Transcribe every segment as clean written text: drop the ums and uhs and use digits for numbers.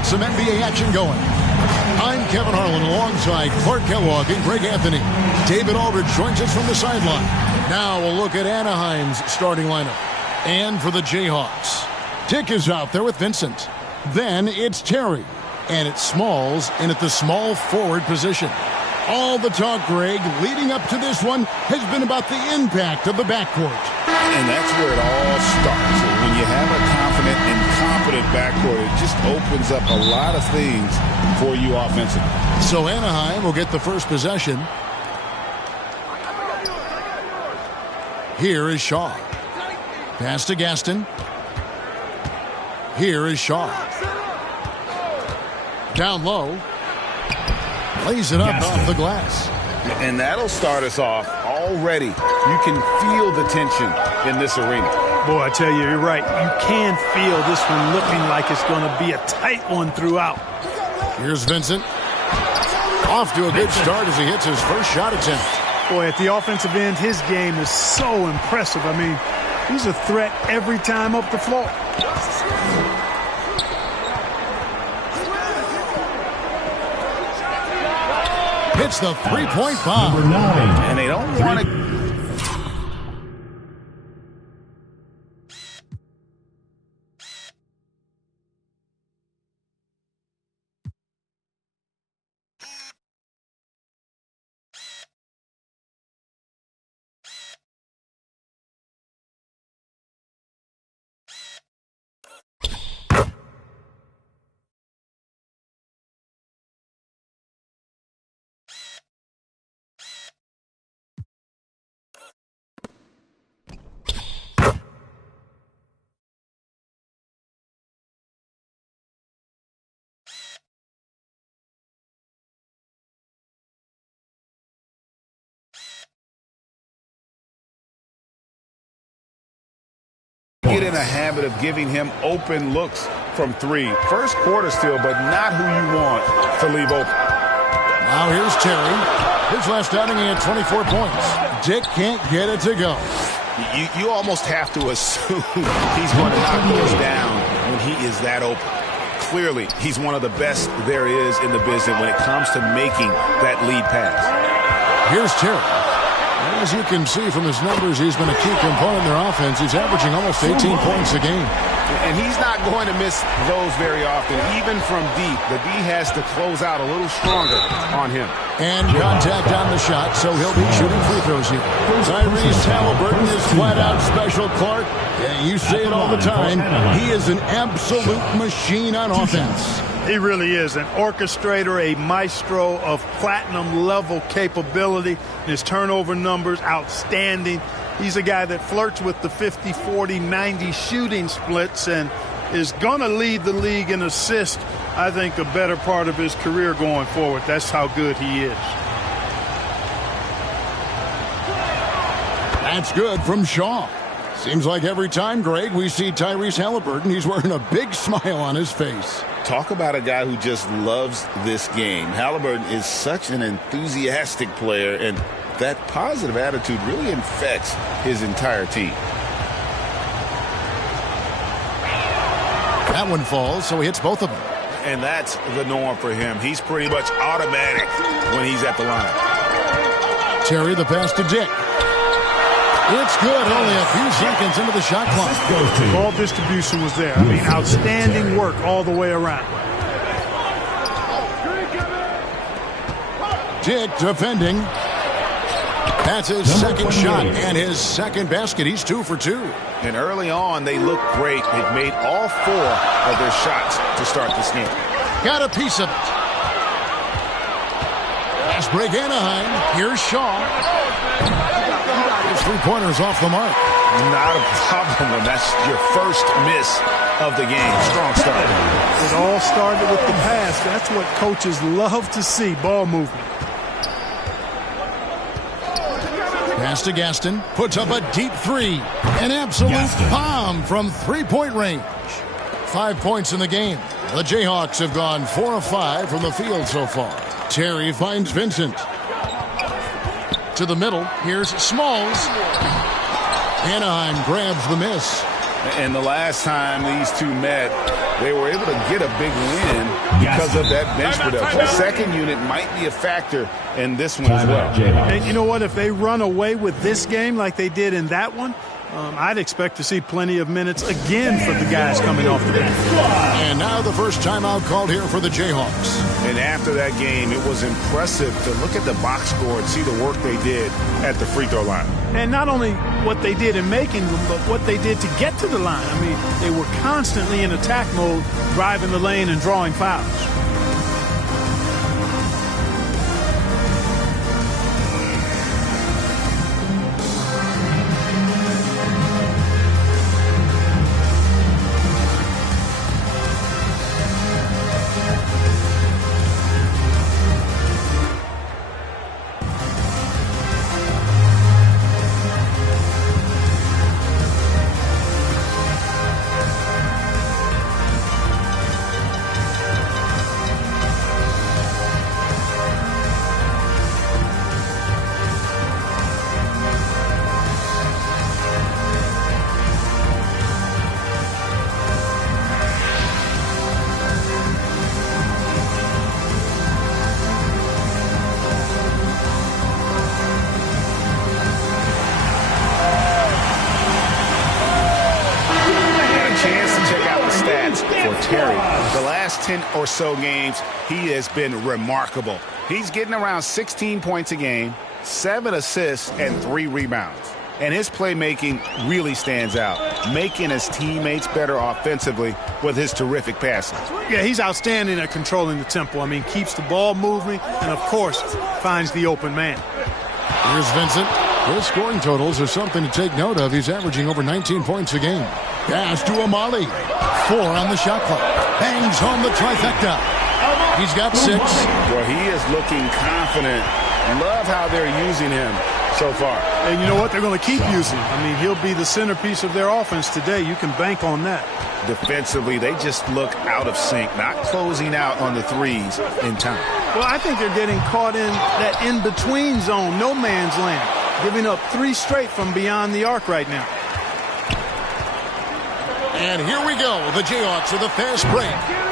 get some NBA action going. I'm Kevin Harlan alongside Clark Kellogg and Greg Anthony. David Aldridge joins us from the sideline. Now we'll look at Anaheim's starting lineup. And for the Jayhawks, Dick is out there with Vincent. Then it's Terry. And it's Smalls in at the small forward position. All the talk, Greg, leading up to this one has been about the impact of the backcourt. And that's where it all starts. When you have a confident and competent backcourt, it just opens up a lot of things for you offensively. So Anaheim will get the first possession. Here is Shaw. Pass to Gaston. Here is Shaw. Down low. Lays it up off the glass. And that'll start us off already. You can feel the tension in this arena. Boy, I tell you, you're right. You can feel this one looking like it's going to be a tight one throughout. Here's Vincent. Off to a good start as he hits his first shot attempt. Boy, at the offensive end, his game is so impressive. I mean, he's a threat every time up the floor. Hits the three-point bomb. And they don't want to... Get in a habit of giving him open looks from three. First quarter still, but not who you want to leave open. Now here's Terry. His last outing, he had 24 points. Dick can't get it to go. You almost have to assume he's going to knock those down when he is that open. Clearly, he's one of the best there is in the business when it comes to making that lead pass. Here's Terry. As you can see from his numbers, he's been a key component in their offense. He's averaging almost 18 points a game. And he's not going to miss those very often. Even from deep, the D has to close out a little stronger on him. And contact on the shot, so he'll be shooting free throws here. Tyrese Halliburton is flat out special, Clark. Yeah, you say it all the time. He is an absolute machine on offense. He really is an orchestrator, a maestro of platinum-level capability. His turnover numbers, outstanding. He's a guy that flirts with the 50, 40, 90 shooting splits and is going to lead the league in assists, I think, a better part of his career going forward. That's how good he is. That's good from Shaw. Seems like every time, Greg, we see Tyrese Halliburton, he's wearing a big smile on his face. Talk about a guy who just loves this game. Halliburton is such an enthusiastic player, and that positive attitude really infects his entire team. That one falls, so he hits both of them. And that's the norm for him. He's pretty much automatic when he's at the line. Terry, the pass to Dick. It's good. Only a few seconds into the shot clock. Ball distribution was there. I mean, outstanding work all the way around. Dick defending. That's his second shot and his second basket. He's 2 for 2. And early on, they look great. They've made all 4 of their shots to start this game. Got a piece of it. Fast break Anaheim. Here's Shaw. His three-pointers off the mark. Not a problem when that's your first miss of the game. Strong start. It all started with the pass. That's what coaches love to see, ball movement. Pass to Gaston. Puts up a deep three. An absolute bomb from three-point range. 5 points in the game. The Jayhawks have gone 4 of 5 from the field so far. Terry finds Vincent. To the middle. Here's Smalls. Anaheim grabs the miss. And the last time these two met, they were able to get a big win because of that bench production. Second unit might be a factor in this one as well. And you know what? If they run away with this game like they did in that one, I'd expect to see plenty of minutes again for the guys coming off the bench. And now the first timeout called here for the Jayhawks. And after that game, it was impressive to look at the box score and see the work they did at the free throw line. And not only what they did in making them, but what they did to get to the line. I mean, they were constantly in attack mode, driving the lane and drawing fouls. Or so games, he has been remarkable. He's getting around 16 points a game, 7 assists, and 3 rebounds. And his playmaking really stands out, making his teammates better offensively with his terrific passing. Yeah, he's outstanding at controlling the tempo. I mean, keeps the ball moving and, of course, finds the open man. Here's Vincent. His scoring totals are something to take note of. He's averaging over 19 points a game. Pass to Amali. 4 on the shot clock. Bangs home the trifecta. He's got 6. Well, he is looking confident. Love how they're using him so far. And you know what? They're going to keep using him. I mean, he'll be the centerpiece of their offense today. You can bank on that. Defensively, they just look out of sync, not closing out on the threes in time. Well, I think they're getting caught in that in-between zone, no man's land, giving up 3 straight from beyond the arc right now. And here we go. The Jayhawks with a fast break.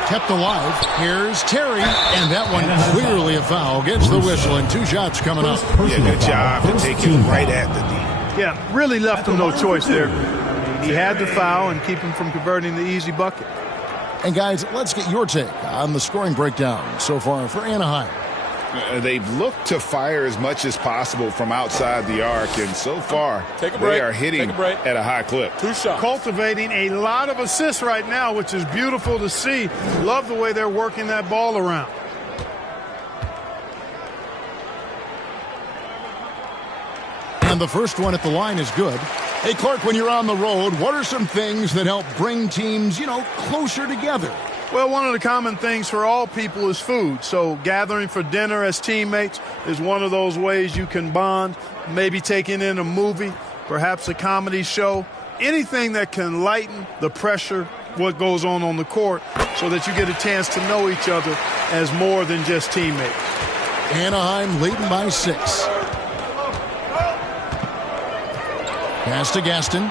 Kept alive. Here's Terry. And that one clearly a foul. Gets the whistle and 2 shots coming up. Yeah, good job to take it right at the D. Yeah, really left him no choice there. He had the foul and keep him from converting the easy bucket. And guys, let's get your take on the scoring breakdown so far for Anaheim. They've looked to fire as much as possible from outside the arc, and so far they are hitting at a high clip. 2 shots. Cultivating a lot of assists right now, which is beautiful to see. Love the way they're working that ball around. And the first one at the line is good. Hey, Clark, when you're on the road, what are some things that help bring teams, closer together? Well, one of the common things for all people is food. So gathering for dinner as teammates is one of those ways you can bond. Maybe taking in a movie, perhaps a comedy show. Anything that can lighten the pressure, what goes on the court, so that you get a chance to know each other as more than just teammates. Anaheim leading by 6. Pass to Gaston.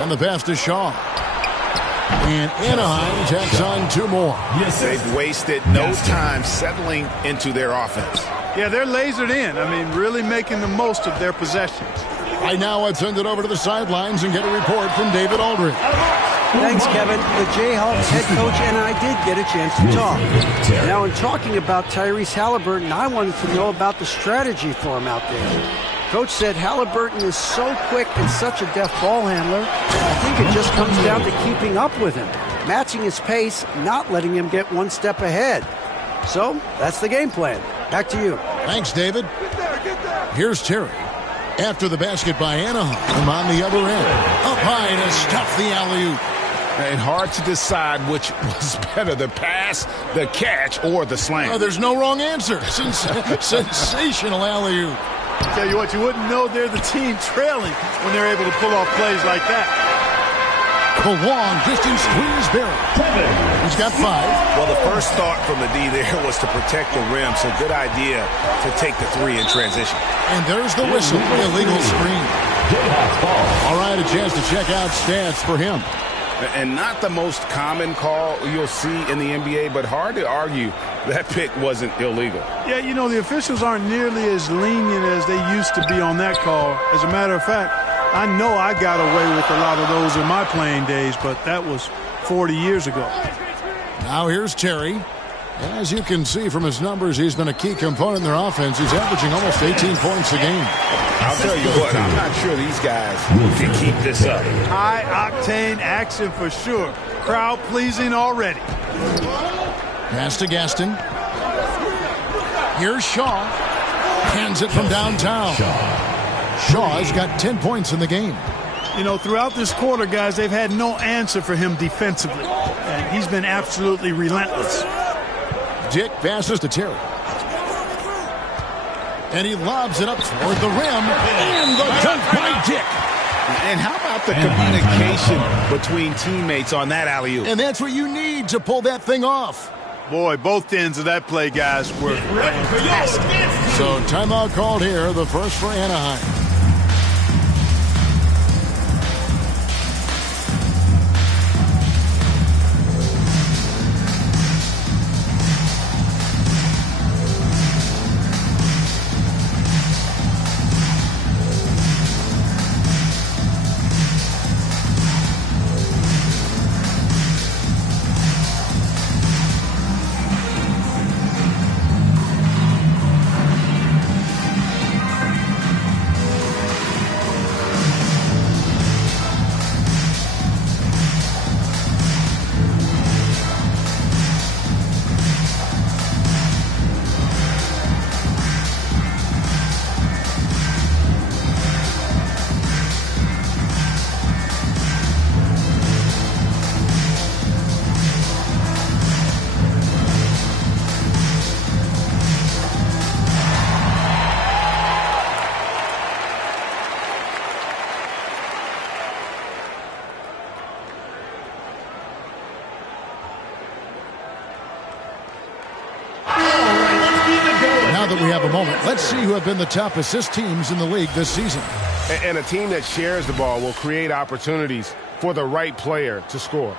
And the pass to Shaw. And Anaheim tacks on 2 more. They've wasted no time settling into their offense. Yeah, they're lasered in. I mean, really making the most of their possessions. Right now, I'd send it over to the sidelines and get a report from David Aldridge. Thanks, Kevin. The Jayhawks head coach and I did get a chance to talk. Now, in talking about Tyrese Haliburton, I wanted to know about the strategy for him out there. Coach said Haliburton is so quick and such a deft ball handler, I think it just comes down to keeping up with him, matching his pace, not letting him get 1 step ahead. So, that's the game plan. Back to you. Thanks, David. Here's Terry. After the basket by Anaheim on the other end. Up high to stuff the alley-oop. And hard to decide which was better, the pass, the catch, or the slam. Oh, there's no wrong answer. Sensational alley-oop. Tell you what, you wouldn't know they're the team trailing when they're able to pull off plays like that. The long distance squeeze Barry. He's got 5. Well, the first thought from the D there was to protect the rim, so good idea to take the 3 in transition. And there's the whistle, illegal screen. All right, a chance to check out stats for him. And not the most common call you'll see in the NBA, but hard to argue that pick wasn't illegal. Yeah, you know, the officials aren't nearly as lenient as they used to be on that call. As a matter of fact, I know I got away with a lot of those in my playing days, but that was 40 years ago. Now here's Terry. As you can see from his numbers, he's been a key component in their offense. He's averaging almost 18 points a game. I'll tell you what, I'm not sure these guys can keep this up. High-octane action for sure. Crowd-pleasing already. Pass to Gaston. Here's Shaw. Hands it from downtown. Shaw has got 10 points in the game. You know, throughout this quarter, guys, they've had no answer for him defensively. And he's been absolutely relentless. Dick passes to Terry. And he lobs it up toward the rim. And the dunk by Dick. And how about the communication between teammates on that alley-oop? And that's what you need to pull that thing off. Boy, both ends of that play, guys, were fantastic. So timeout called here, the first for Anaheim. We have a moment. Let's see who have been the top assist teams in the league this season. And a team that shares the ball will create opportunities for the right player to score.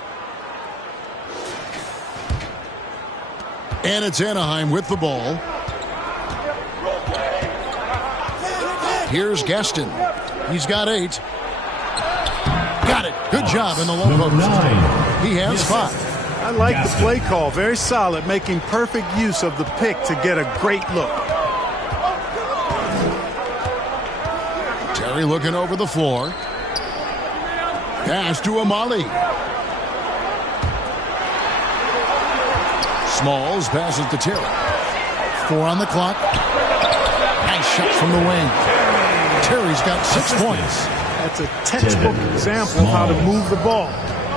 And it's Anaheim with the ball. Here's Gaston. He's got 8. Got it. Good job in the low post. He has 5. I like the play call. Very solid, making perfect use of the pick to get a great look. Terry looking over the floor. Pass to Amali. Smalls passes to Terry. 4 on the clock. Nice shot from the wing. Terry's got 6 points. That's a textbook example of how to move the ball.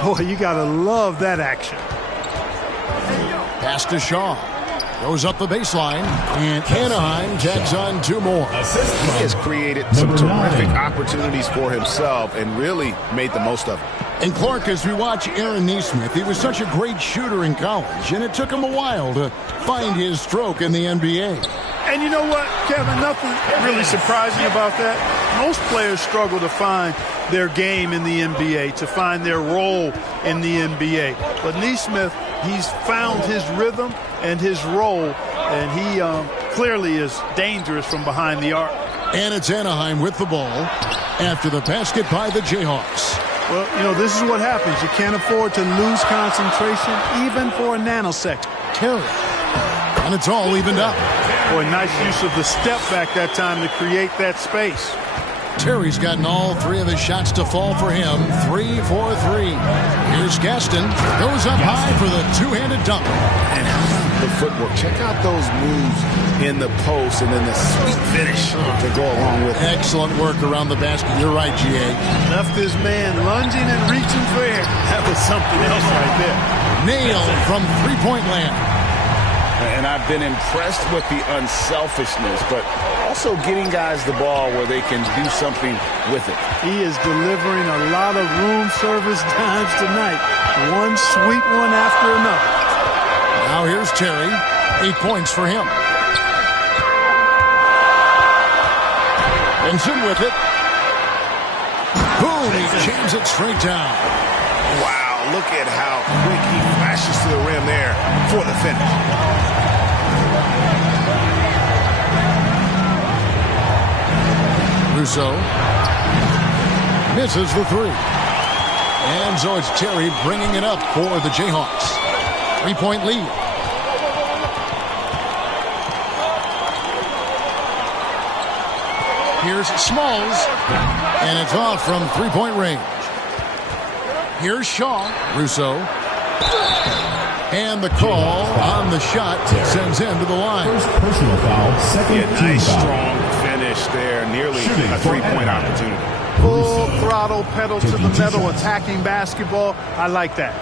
Boy, you got to love that action. Pass to Shaw. Goes up the baseline. And Anaheim tags on 2 more. He has created some terrific opportunities for himself and really made the most of it. And Clark, as we watch Aaron Nesmith, he was such a great shooter in college, and it took him a while to find his stroke in the NBA. And you know what, Kevin, nothing really surprising about that. Most players struggle to find their game in the NBA, to find their role in the NBA. But Nesmith, he's found his rhythm and his role, and he clearly is dangerous from behind the arc. And it's Anaheim with the ball after the basket by the Jayhawks. Well, you know, this is what happens. You can't afford to lose concentration, even for a nanosecond. Terry. And it's all evened up. Boy, nice use of the step back that time to create that space. Terry's gotten all 3 of his shots to fall for him. 3 for 3. Here's Gaston. Goes up high for the two-handed dunk. And how about the footwork? Check out those moves in the post and then the sweet finish to go along with it. Excellent work around the basket. You're right, G.A. Left his man lunging and reaching for air. That was something else right there. Nailed from three-point land. And I've been impressed with the unselfishness, but also getting guys the ball where they can do something with it. He is delivering a lot of room service dimes tonight. One sweet one after another. Now here's Terry. 8 points for him. Benson with it. jams it straight down. Wow, look at how quick he flashes to the rim there for the finish. Russo misses the three. And so it's Terry bringing it up for the Jayhawks. 3-point lead. Here's Smalls, and it's off from three-point range. Here's Shaw. Russo. And the call on the shot sends him to the line. First personal foul, second Nice foul. strong finish there, nearly a three-point opportunity. Full throttle, pedal to the metal, attacking basketball. I like that.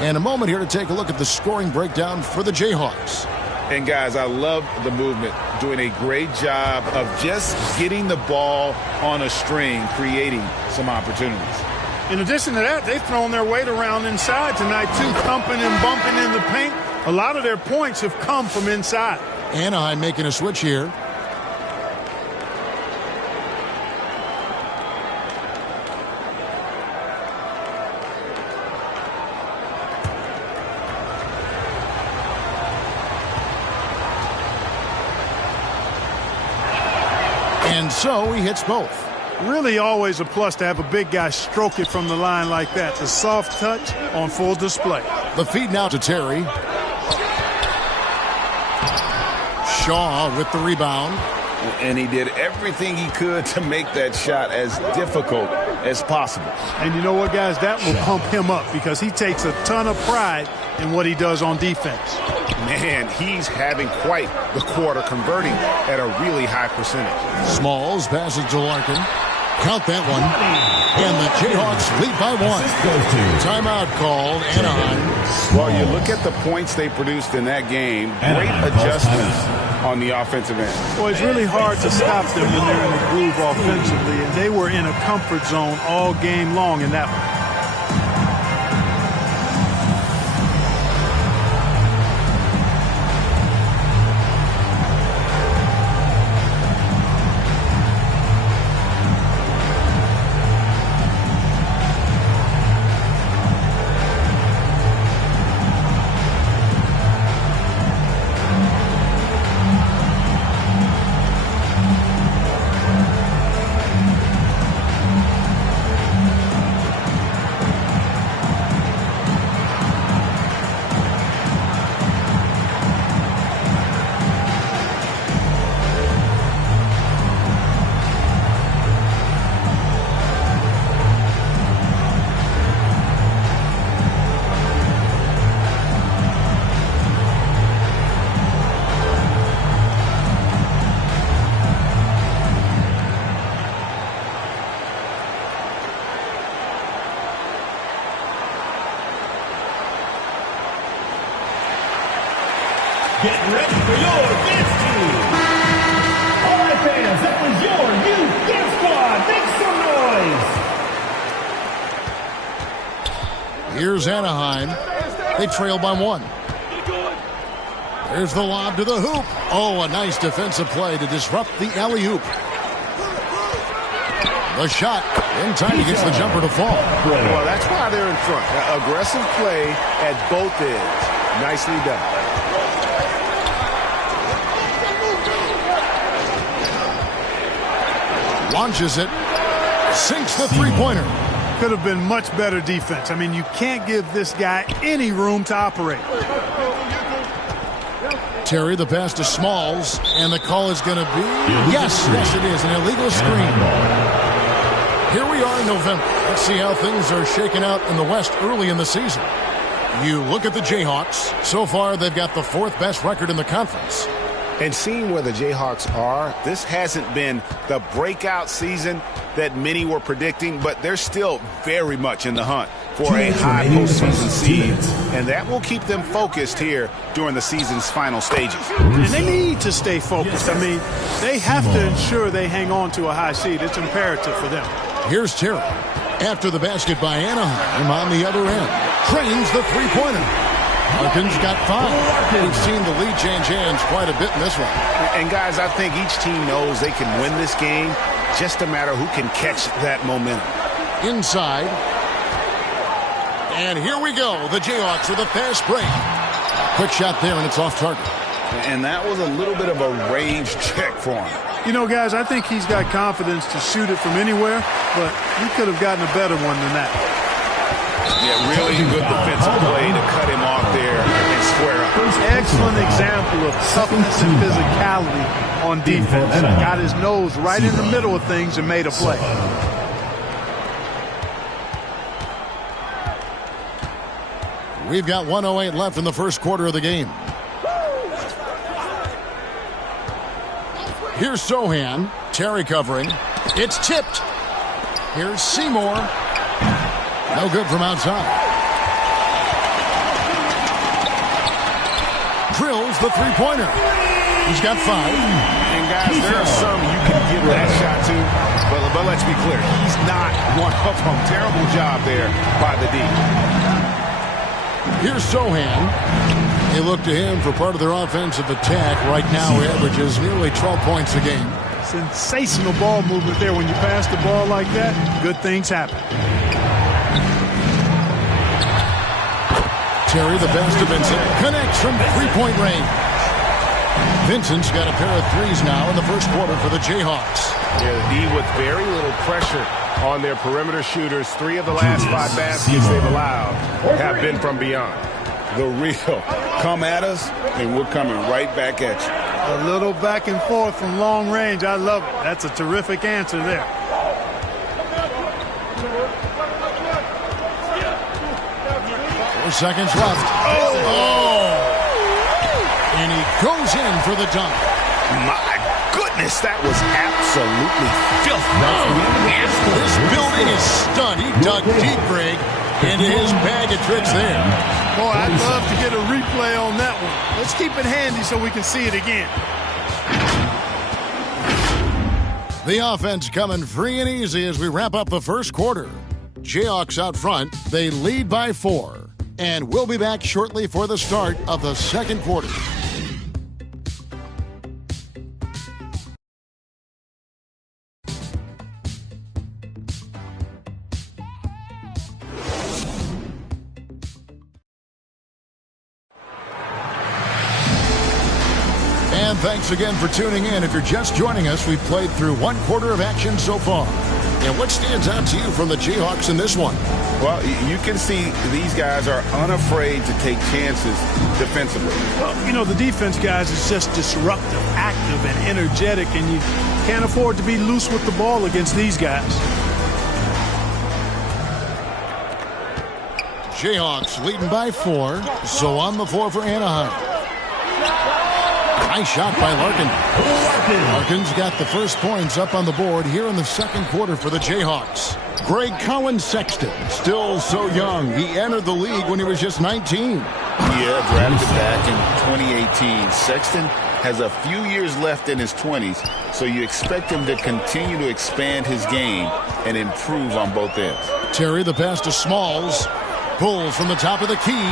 And a moment here to take a look at the scoring breakdown for the Jayhawks. And guys, I love the movement, doing a great job of just getting the ball on a string, creating some opportunities. In addition to that, they've thrown their weight around inside tonight, too, thumping and bumping in the paint. A lot of their points have come from inside. Anaheim making a switch here. And so he hits both. Really always a plus to have a big guy stroke it from the line like that. The soft touch on full display. The feed now to Terry. Shaw with the rebound. And he did everything he could to make that shot as difficult as possible. And you know what, guys? That will pump him up because he takes a ton of pride in what he does on defense. Man, he's having quite the quarter, converting at a really high percentage. Smalls passes to Larkin. Count that one. And the Jayhawks lead by one. Timeout called, Anaheim. Well, you look at the points they produced in that game. Great adjustments on the offensive end. Well, it's really hard to stop them when they're in the groove offensively, and they were in a comfort zone all game long in that one. Get ready for your dance team. All right, fans, that was your new dance squad. Make some noise. Here's Anaheim. They trail by one. There's the lob to the hoop. Oh, a nice defensive play to disrupt the alley-oop. The shot. In time, he gets the jumper to fall. Well, that's why they're in front. Aggressive play at both ends. Nicely done. Launches it. Sinks the three-pointer. Could have been much better defense. I mean, you can't give this guy any room to operate. Terry, the pass to Smalls, and the call is going to be... Yes, it is. An illegal screen. Here we are in November. Let's see how things are shaking out in the West early in the season. You look at the Jayhawks. So far, they've got the fourth best record in the conference. And seeing where the Jayhawks are, this hasn't been the breakout season that many were predicting, but they're still very much in the hunt for a high postseason seed. And that will keep them focused here during the season's final stages. And they need to stay focused. I mean, they have to ensure they hang on to a high seed. It's imperative for them. Here's Terry. After the basket by Anaheim on the other end. Trains the three-pointer. Larkin's got 5. We've seen the lead change hands quite a bit in this one. And guys, I think each team knows they can win this game. Just a matter who can catch that momentum. Inside. And here we go. The Jayhawks with a fast break. Quick shot there, and it's off target. And that was a little bit of a range check for him. You know, guys, I think he's got confidence to shoot it from anywhere, but he could have gotten a better one than that. Yeah, really good defensive play to cut him off there and square up. Excellent example of toughness and physicality on defense. Got his nose right in the middle of things and made a play. We've got 1:08 left in the first quarter of the game. Here's Sohan. Terry covering. It's tipped. Here's Seymour. No good from outside. Drills the three-pointer. He's got 5. And guys, there are some you can give that shot to, but let's be clear, he's not one of them. Terrible job there by the D. Here's Sohan. They look to him for part of their offensive attack. Right now, he averages nearly 12 points a game. Sensational ball movement there. When you pass the ball like that, good things happen. Terry, the best to Vincent, connects from three-point range. Vincent's got a pair of threes now in the first quarter for the Jayhawks. Yeah, the D with very little pressure on their perimeter shooters. 3 of the last 5 baskets they've allowed have been from beyond. The real come at us, and we're coming right back at you. A little back and forth from long range. I love it. That's a terrific answer there. Seconds left. Oh! And he goes in for the dunk. My goodness, that was absolutely filthy. This building is stunned. He dug deep, Greg, into his bag of tricks there. Boy, I'd love to get a replay on that one. Let's keep it handy so we can see it again. The offense coming free and easy as we wrap up the first quarter. Jayhawks out front. They lead by 4. And we'll be back shortly for the start of the second quarter. And thanks again for tuning in. If you're just joining us, we've played through 1 quarter of action so far. And what stands out to you from the Jayhawks in this one? Well, you can see these guys are unafraid to take chances defensively. Well, you know, the defense, guys, is just disruptive, active, and energetic, and you can't afford to be loose with the ball against these guys. Jayhawks leading by 4. So on the floor for Anaheim. Nice shot by Larkin. Larkin's got the first points up on the board here in the second quarter for the Jayhawks. Greg Cowan-Sexton, still so young. He entered the league when he was just 19. Yeah, drafted back in 2018. Sexton has a few years left in his 20s, so you expect him to continue to expand his game and improve on both ends. Terry, the pass to Smalls. Pulls from the top of the key.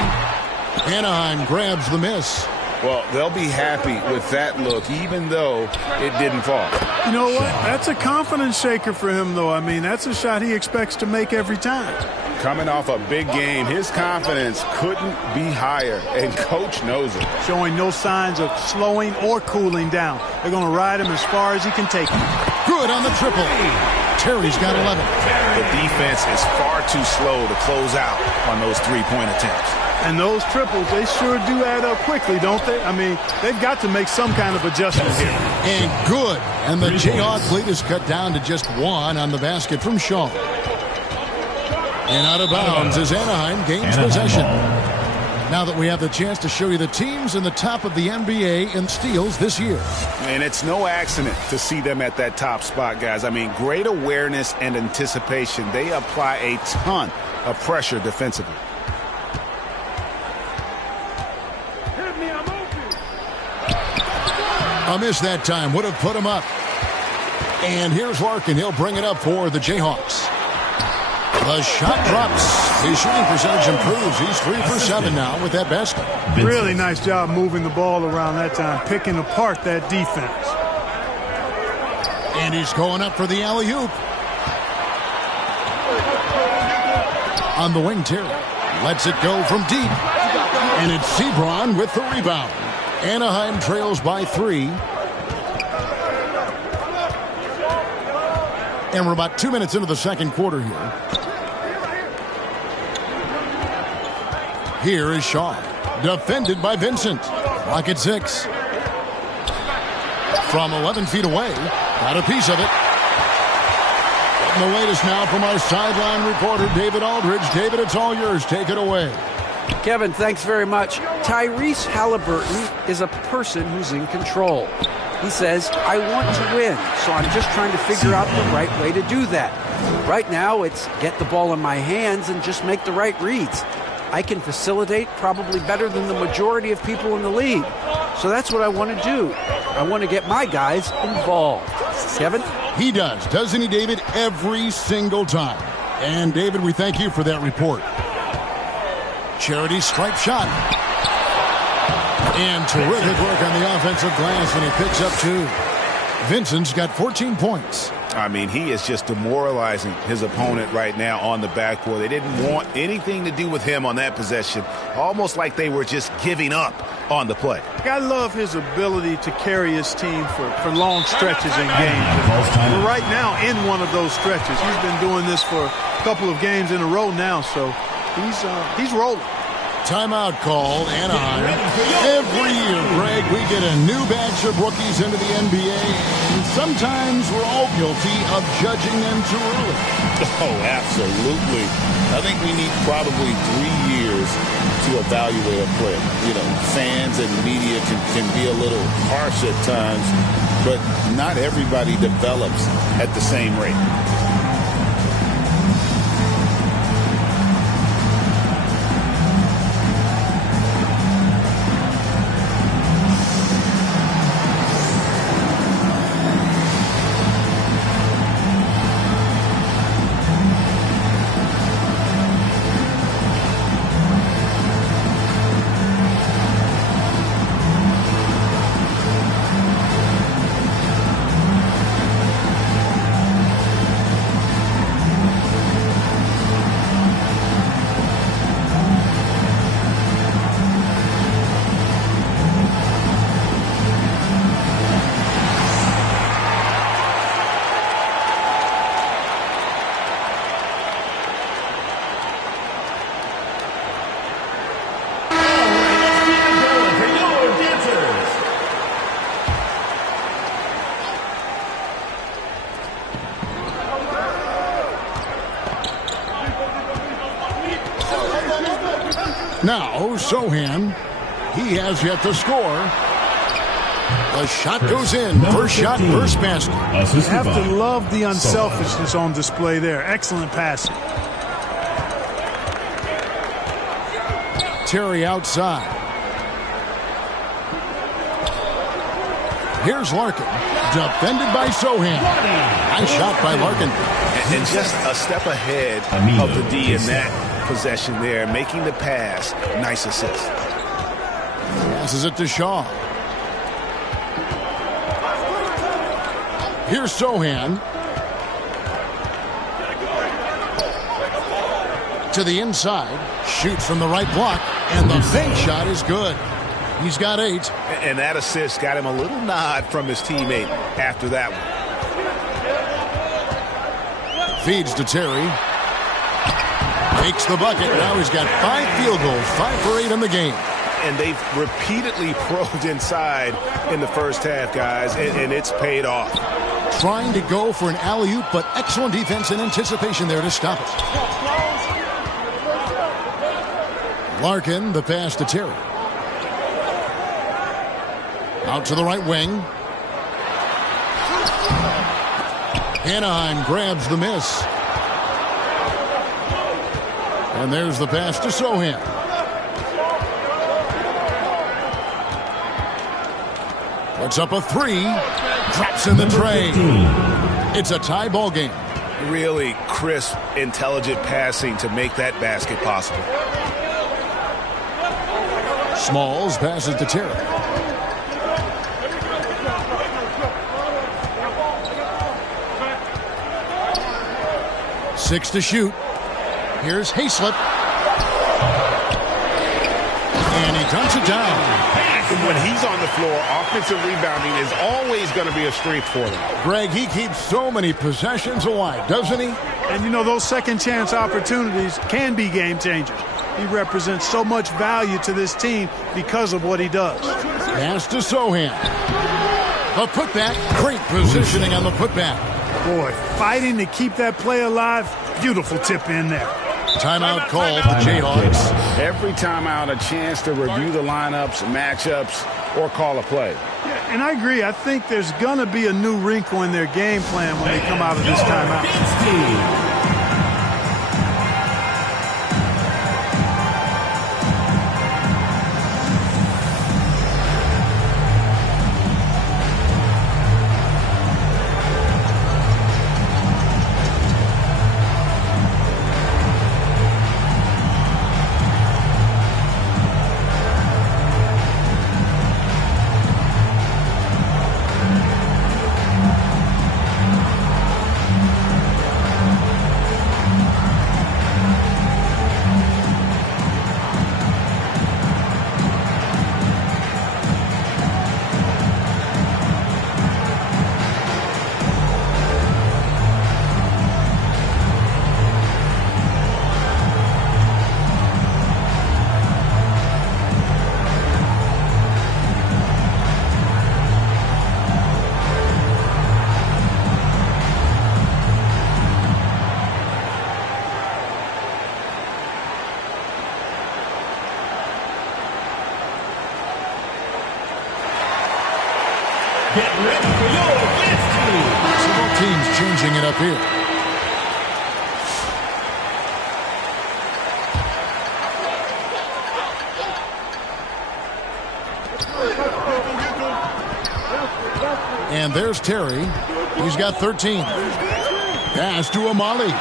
Anaheim grabs the miss. Well, they'll be happy with that look, even though it didn't fall. You know what? That's a confidence shaker for him, though. I mean, that's a shot he expects to make every time. Coming off a big game, his confidence couldn't be higher, and Coach knows it. Showing no signs of slowing or cooling down. They're going to ride him as far as he can take him. Good on the triple. Terry's got 11. The defense is far too slow to close out on those three-point attempts. And those triples, they sure do add up quickly, don't they? I mean, they've got to make some kind of adjustment here. And good. And the Jayhawks lead is cut down to just 1 on the basket from Shaw. And out of bounds as Anaheim gains possession. Now that we have the chance to show you the teams in the top of the NBA in steals this year. And it's no accident to see them at that top spot, guys. I mean, great awareness and anticipation. They apply a ton of pressure defensively. A miss that time would have put him up. And here's Larkin. He'll bring it up for the Jayhawks. The shot drops. His shooting percentage improves. He's 3 for 7 now with that basket. Really nice job moving the ball around that time, picking apart that defense. And he's going up for the alley-oop. On the wing, Terry lets it go from deep. And it's Sebron with the rebound. Anaheim trails by 3. And we're about 2 minutes into the second quarter here. Here is Shaw. Defended by Vincent. Clock at 6. From 11 feet away. Got a piece of it. Getting the latest now from our sideline reporter, David Aldridge. David, it's all yours. Take it away. Kevin, thanks very much. Tyrese Halliburton is a person who's in control. He says, I want to win, so I'm just trying to figure out the right way to do that. Right now, it's get the ball in my hands and just make the right reads. I can facilitate probably better than the majority of people in the league. So that's what I want to do. I want to get my guys involved. Kevin? He does, doesn't he, David? Every single time. And, David, we thank you for that report. Charity stripe shot. And terrific work on the offensive glass, and he picks up 2. Vincent's got 14 points. I mean, he is just demoralizing his opponent right now on the backboard. They didn't want anything to do with him on that possession, almost like they were just giving up on the play. I love his ability to carry his team for long stretches in games. We're right now in one of those stretches. He's been doing this for a couple of games in a row now, so he's rolling. Timeout called, Anaheim. Every year, Greg, we get a new batch of rookies into the NBA, and sometimes we're all guilty of judging them too early. Oh, absolutely. I think we need probably 3 years to evaluate a player. You know, fans and media can be a little harsh at times, but not everybody develops at the same rate. Now, Sohan, he has yet to score. The shot goes in. First shot, first basket. You have to love the unselfishness on display there. Excellent passing. Terry outside. Here's Larkin. Defended by Sohan. Nice shot by Larkin. And just a step ahead of the D in that possession there, making the pass. Nice assist. Passes it to Shaw. Here's Sohan. To the inside. Shoots from the right block. And the bank shot is good. He's got 8. And that assist got him a little nod from his teammate after that one. Feeds to Terry. Makes the bucket. Now he's got 5 field goals, 5 for 8 in the game. And they've repeatedly probed inside in the first half, guys, and it's paid off. Trying to go for an alley-oop, but excellent defense and anticipation there to stop it. Larkin, the pass to Terry. Out to the right wing. Anaheim grabs the miss. And there's the pass to Sohan. Puts up a 3. Drops in the tray. It's a tie ball game. Really crisp, intelligent passing to make that basket possible. Smalls passes to Terry. Six to shoot. Here's Hayslip. And he dumps it down. When he's on the floor, offensive rebounding is always going to be a strength for them. Greg, he keeps so many possessions alive, doesn't he? And, you know, those second-chance opportunities can be game changers. He represents so much value to this team because of what he does. Pass to Sochan. The putback. Great positioning on the putback. Boy, fighting to keep that play alive. Beautiful tip in there. Timeout called the Jayhawks. Every timeout, a chance to review the lineups, matchups, or call a play. Yeah, and I agree. I think there's going to be a new wrinkle in their game plan when they come out of this timeout. Get ready for your advance team. Several teams changing it up here. And there's Terry. He's got 13. Pass to Amali.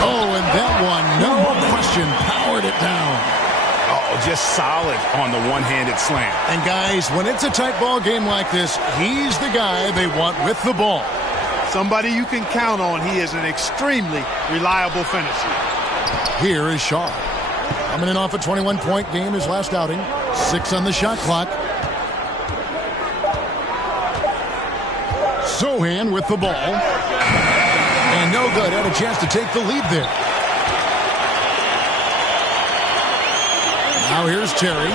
Oh, and that one, no question, powered it down. Oh, just solid on the one-handed slam. And guys, when it's a tight ball game like this, he's the guy they want with the ball. Somebody you can count on. He is an extremely reliable finisher. Here is Shaw. Coming in off a 21-point game his last outing. 6 on the shot clock. Sochan with the ball. And no good. Had a chance to take the lead there. Now here's Terry.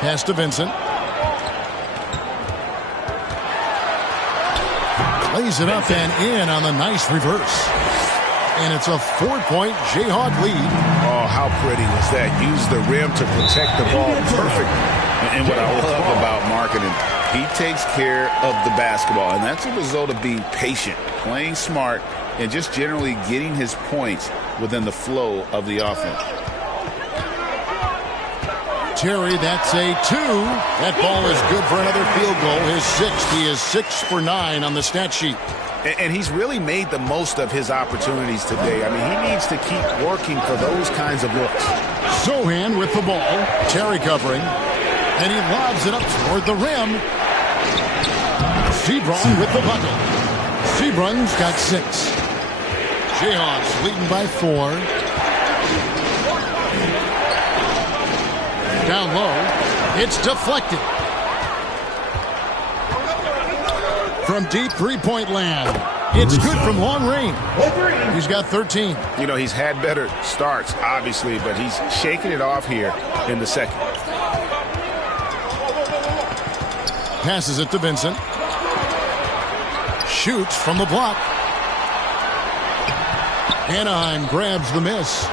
Pass to Vincent. Lays it up and in on the nice reverse. And it's a 4-point Jayhawk lead. Oh, how pretty was that? Use the rim to protect the ball. Perfect. And what I love about marketing, he takes care of the basketball. And that's a result of being patient, playing smart, and just generally getting his points within the flow of the offense. Terry, that's a 2. That ball is good for another field goal. His 6th. He is 6 for 9 on the stat sheet. And he's really made the most of his opportunities today. I mean, he needs to keep working for those kinds of looks. Sochan with the ball. Terry covering. And he lobs it up toward the rim. Seabron with the bucket. Seabron's got 6. Jayhawks leading by 4. Down low. It's deflected. From deep three-point land. It's good from long range. He's got 13. You know, he's had better starts, obviously, but he's shaking it off here in the second. Passes it to Vincent. Shoots from the block. Anaheim grabs the miss.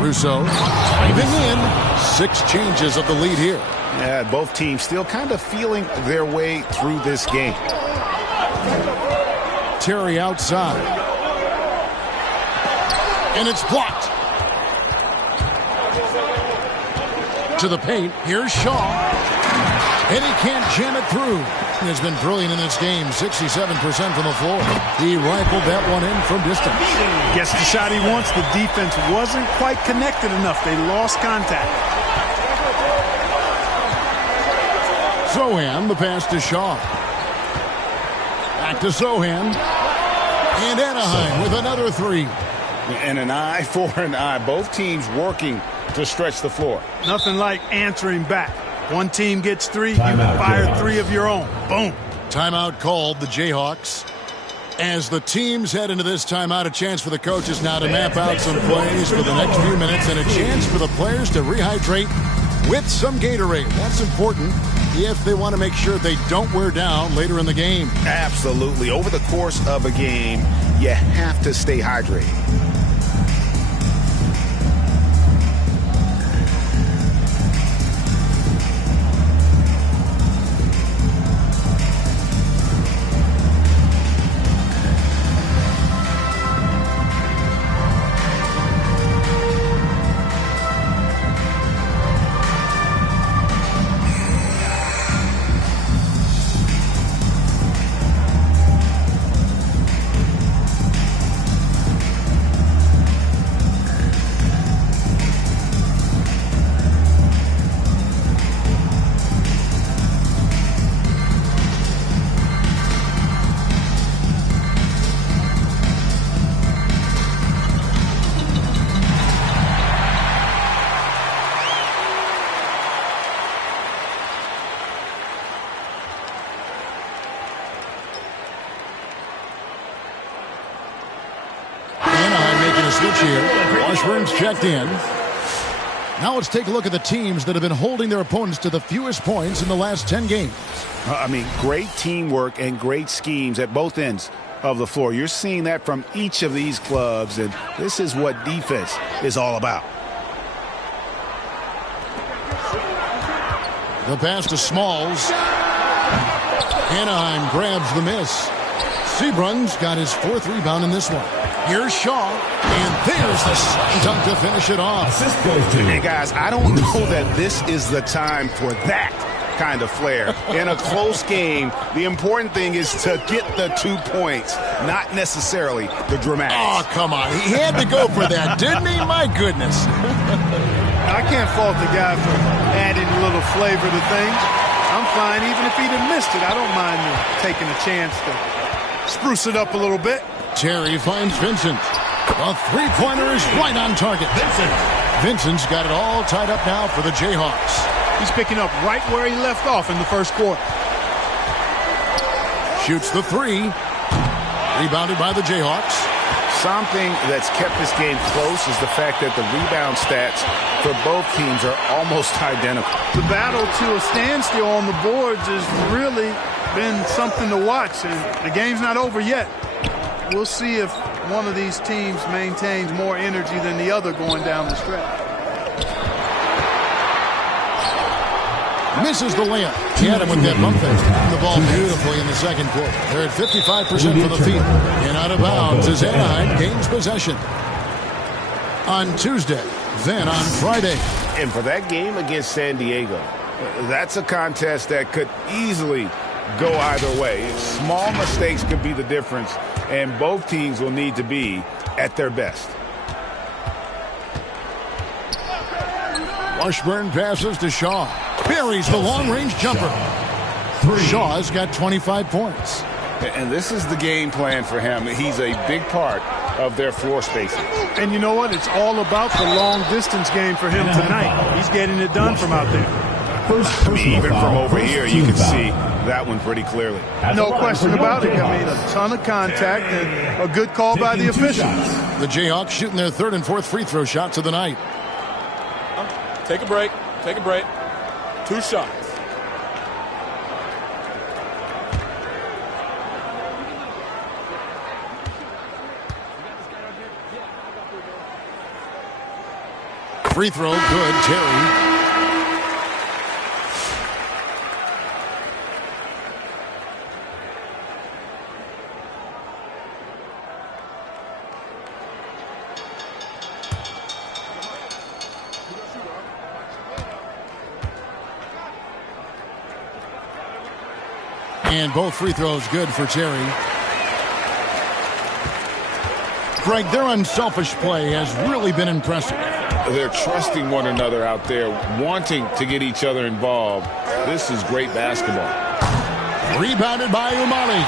Russo diving in. 6 changes of the lead here. Yeah, both teams still kind of feeling their way through this game. Terry outside. And it's blocked. To the paint. Here's Shaw. And he can't jam it through. He's been brilliant in this game. 67% from the floor. He rifled that one in from distance. Gets the shot he wants. The defense wasn't quite connected enough. They lost contact. Sohan, the pass to Shaw. Back to Sohan. And Anaheim with another 3. And an eye for an eye. Both teams working to stretch the floor. Nothing like answering back. One team gets 3, you fire 3 of your own. Boom. Timeout called, the Jayhawks. As the teams head into this timeout, a chance for the coaches now to map out some plays for the next few minutes and a chance for the players to rehydrate with some Gatorade. That's important if they want to make sure they don't wear down later in the game. Absolutely. Over the course of a game, you have to stay hydrated. Switch here. Washburn's checked in. Now let's take a look at the teams that have been holding their opponents to the fewest points in the last 10 games. Great teamwork and great schemes at both ends of the floor. You're seeing that from each of these clubs, and this is what defense is all about. The pass to Smalls. Anaheim grabs the miss. Seabrun's got his 4th rebound in this one. Here's Shaw, and there's the dunk to finish it off. Hey, guys, I don't know that this is the time for that kind of flair. In a close game, the important thing is to get the 2 points, not necessarily the dramatics. Oh, come on. He had to go for that, didn't he? My goodness. I can't fault the guy for adding a little flavor to things. I'm fine. Even if he'd have missed it, I don't mind taking a chance to spruce it up a little bit. Terry finds Vincent. A three-pointer is right on target. Vincent's got it all tied up now for the Jayhawks. He's picking up right where he left off in the first quarter. Shoots the 3. Rebounded by the Jayhawks. Something that's kept this game close is the fact that the rebound stats for both teams are almost identical. The battle to a standstill on the boards has really been something to watch, and the game's not over yet. We'll see if one of these teams maintains more energy than the other going down the stretch. Misses the layup. He had him with that bump fake. The ball beautifully in the second quarter. They're at 55% for the field. And out of bounds as Anaheim gains possession. On Tuesday, then on Friday. And for that game against San Diego, that's a contest that could easily go either way. Small mistakes could be the difference, and both teams will need to be at their best. Washburn passes to Shaw. Buries the long-range jumper. Shaw's got 25 points. And this is the game plan for him. He's a big part of their floor spacing. And you know what? It's all about the long-distance game for him tonight. He's getting it done from out there. Even from over here, you can see that one pretty clearly. No question about it. I mean, a ton of contact and a good call by the officials. The Jayhawks shooting their 3rd and 4th free throw shots of the night. Take a break. Take a break. 2 shots. Free throw, good. Terry. And both free throws good for Terry. Greg, their unselfish play has really been impressive. They're trusting one another out there, wanting to get each other involved. This is great basketball. Rebounded by Umali.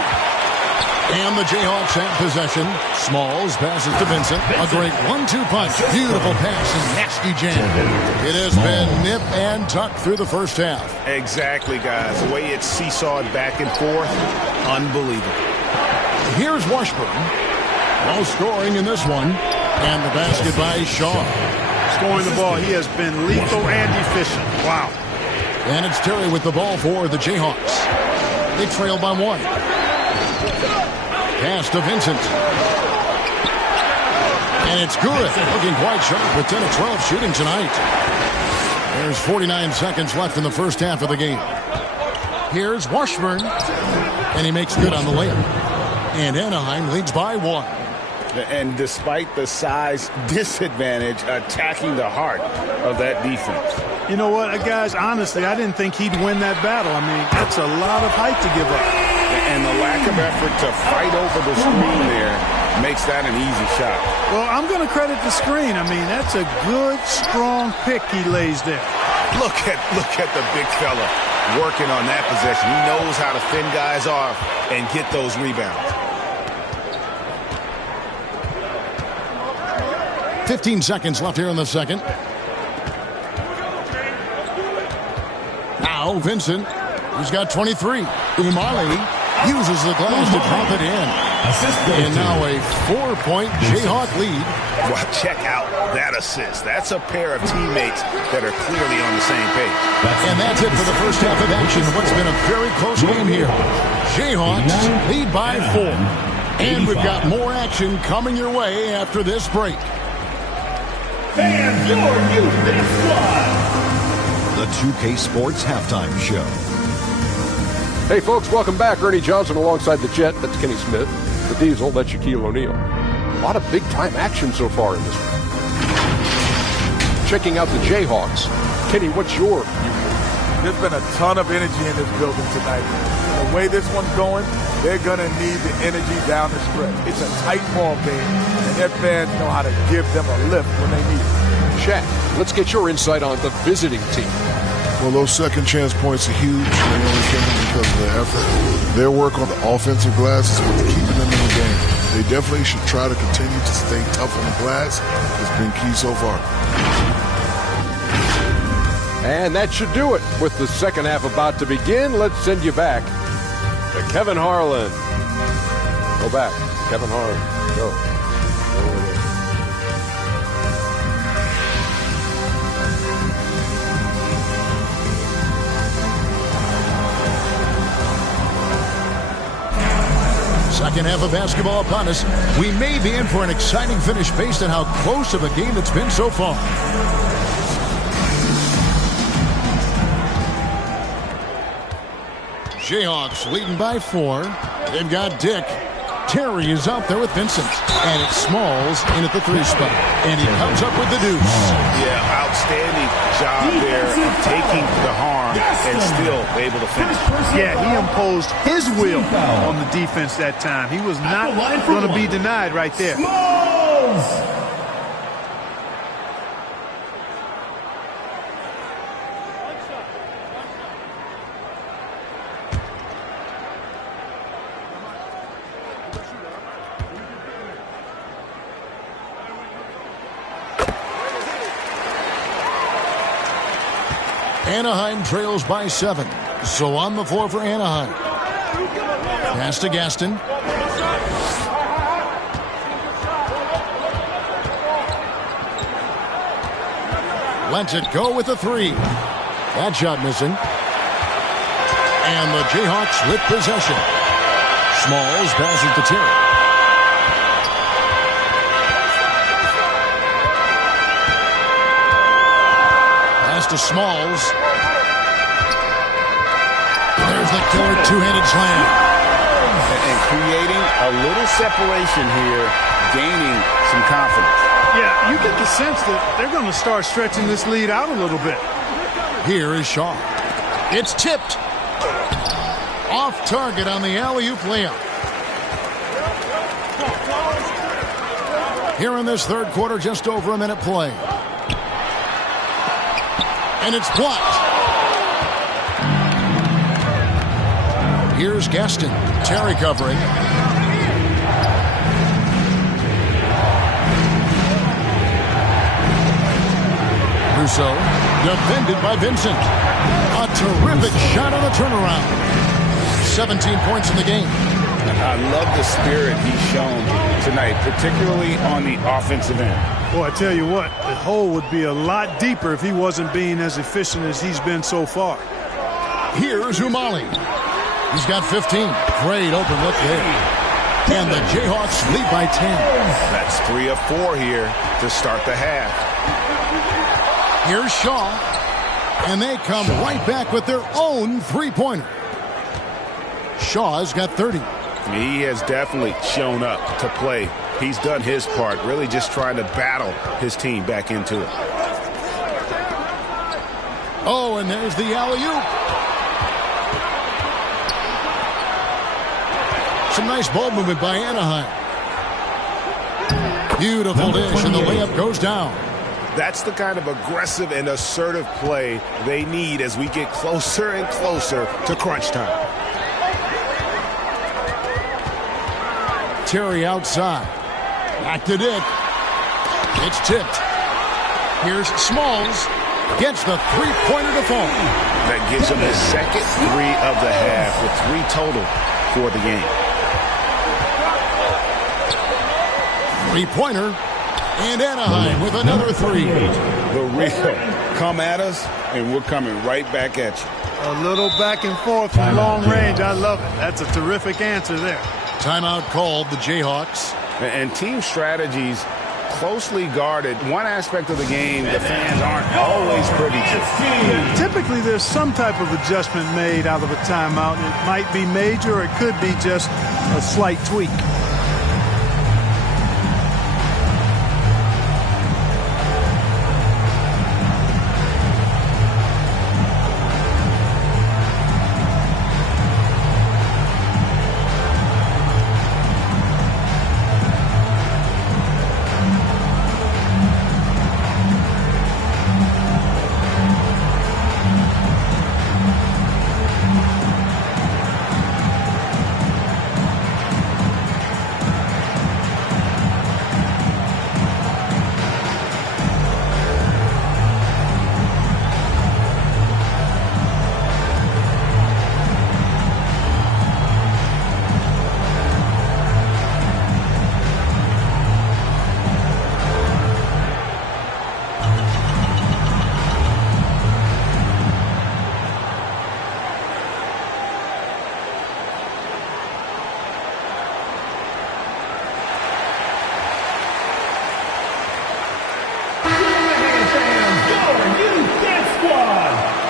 And the Jayhawks have possession. Smalls passes to Vincent. A great 1-2 punch. Beautiful pass and nasty jam. It has been nip and tuck through the first half. Exactly, guys. The way it's seesawed back and forth, unbelievable. Here's Washburn. No scoring in this one. And the basket by Shaw. Scoring the ball, he has been lethal and efficient. Wow. And it's Terry with the ball for the Jayhawks. They trail by 1. Pass to Vincent. And it's good. Looking quite sharp with 10 of 12 shooting tonight. There's 49 seconds left in the first half of the game. Here's Washburn. And he makes good on the layup. And Anaheim leads by 1. And despite the size disadvantage, attacking the heart of that defense. You know what, guys, honestly, I didn't think he'd win that battle. I mean, that's a lot of height to give up. And the lack of effort to fight over the screen there makes that an easy shot. Well, I'm going to credit the screen. I mean, that's a good, strong pick he lays there. Look at the big fella working on that possession. He knows how to thin guys off and get those rebounds. 15 seconds left here in the second. Now Vincent, who's got 23. Umali uses the glass to drop it in. And now a 4-point Jayhawk lead. Well, check out that assist. That's a pair of teammates that are clearly on the same page. And that's it for the first half of action. What's been a very close game here. Jayhawks lead by 4. And we've got more action coming your way after this break. Fans, your Houston Squad. The 2K Sports Halftime Show. Hey, folks, welcome back. Ernie Johnson alongside the Jet. That's Kenny Smith. The Diesel, that's Shaquille O'Neal. A lot of big-time action so far in this one. Checking out the Jayhawks. Kenny, what's your view? There's been a ton of energy in this building tonight. The way this one's going, they're going to need the energy down the stretch. It's a tight ball game, and their fans know how to give them a lift when they need it. Shaq, let's get your insight on the visiting team. Well, those second chance points are huge. They only came because of their effort. Their work on the offensive glass is what's keeping them in the game. They definitely should try to continue to stay tough on the glass. It's been key so far. And that should do it. With the second half about to begin, let's send you back to Kevin Harlan. Go back. Kevin Harlan. Go. Second half of basketball upon us. We may be in for an exciting finish based on how close of a game it's been so far. Jayhawks leading by 4. They've got Dick. Terry is out there with Vincent. And it's Smalls in at the 3 spot. And he comes up with the deuce. Yeah, outstanding job there of taking the harm and still able to finish. Yeah, he imposed his will on the defense that time. He was not going to be denied right there. Smalls. Anaheim trails by 7. So on the floor for Anaheim. Pass to Gaston. Lets it go with the 3. That shot missing. And the Jayhawks with possession. Smalls passes to Terry. To Smalls. There's the killer two-handed slam. And creating a little separation here, gaining some confidence. Yeah, you get the sense that they're going to start stretching this lead out a little bit. Here is Shaw. It's tipped. Off target on the alley-oop layup. Here in this third quarter, just over a minute play. And it's blocked. Here's Gaston. Terry covering. Rousseau, defended by Vincent. A terrific shot on the turnaround. 17 points in the game. I love the spirit he's shown tonight, particularly on the offensive end. Boy, I tell you what, the hole would be a lot deeper if he wasn't being as efficient as he's been so far. Here's Umali. He's got 15. Great open look there. And the Jayhawks lead by 10. That's 3 of 4 here to start the half. Here's Shaw. And they come right back with their own three-pointer. Shaw's got 30. He has definitely shown up to play. He's done his part, really just trying to battle his team back into it. Oh, and there's the alley-oop. Some nice ball movement by Anaheim. Beautiful dish, and the layup goes down. That's the kind of aggressive and assertive play they need as we get closer and closer to crunch time. Terry outside. Back to Dick. It's tipped. Here's Smalls. Gets the three-pointer to fall. That gives him his second 3 of the half with 3 total for the game. Three-pointer. And Anaheim with another 3. The real come at us, and we're coming right back at you. A little back and forth from long range. I love it. That's a terrific answer there. Timeout called, the Jayhawks. And team strategies closely guarded. One aspect of the game the fans aren't always privy to. Yeah, typically there's some type of adjustment made out of a timeout. It might be major or it could be just a slight tweak.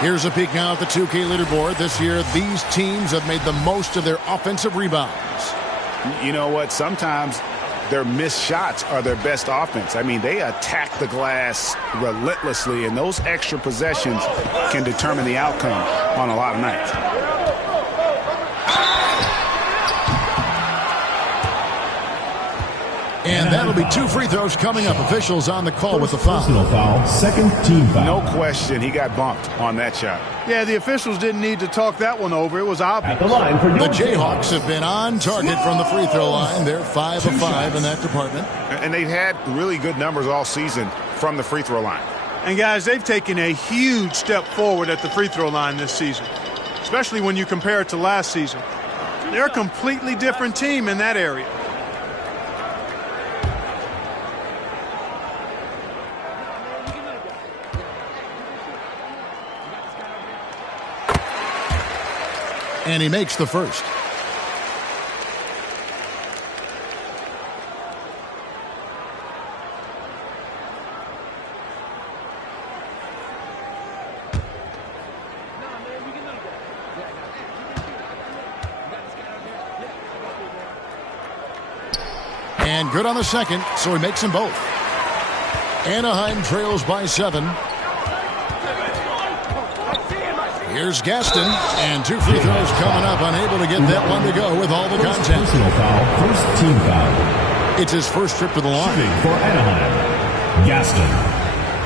Here's a peek now at the 2K leaderboard. This year, these teams have made the most of their offensive rebounds. You know what? Sometimes their missed shots are their best offense. I mean, they attack the glass relentlessly, and those extra possessions can determine the outcome on a lot of nights. And that'll be 2 free throws coming up. Officials on the call with the foul. Personal foul, second team foul. No question, he got bumped on that shot. Yeah, the officials didn't need to talk that one over. It was obvious. At the line for the Jayhawks have been on target from the free throw line. They're 5 of 5 in that department. And they've had really good numbers all season from the free throw line. And, guys, they've taken a huge step forward at the free throw line this season, especially when you compare it to last season. They're a completely different team in that area. And he makes the first. And good on the second, so he makes them both. Anaheim trails by 7. Here's Gaston, and 2 free throws coming up, unable to get that one to go with all the contact. Personal foul, first team foul. It's his first trip to the line. Shooting for Anaheim, Gaston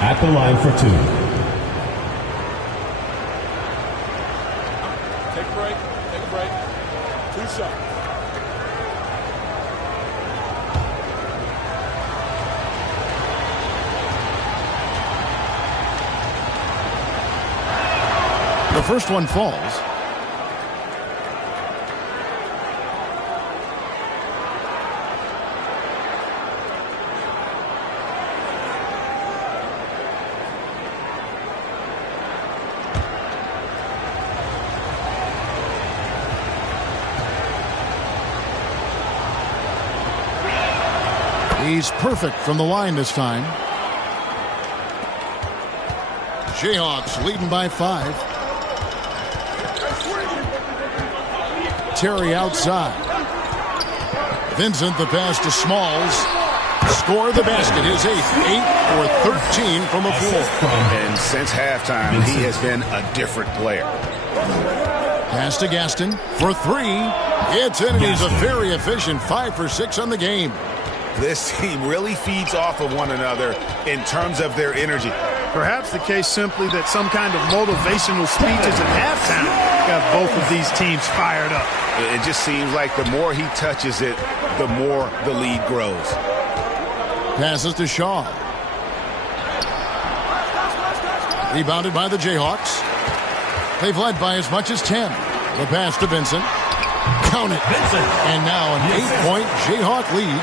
at the line for 2. first one falls. He's perfect from the line this time. Jayhawks leading by 5. Terry outside. Vincent the pass to Smalls. Score the basket. His 8th. 8 for 13 from the floor. And since halftime, he has been a different player. Pass to Gaston for 3. It's in, and he's a very efficient 5 for 6 on the game. This team really feeds off of one another in terms of their energy. Perhaps the case simply that some kind of motivational speeches at halftime got both of these teams fired up. It just seems like the more he touches it, the more the lead grows. Passes to Shaw. Rebounded by the Jayhawks. They've led by as much as 10. The pass to Vincent. Count it. And now an 8-point Jayhawk lead.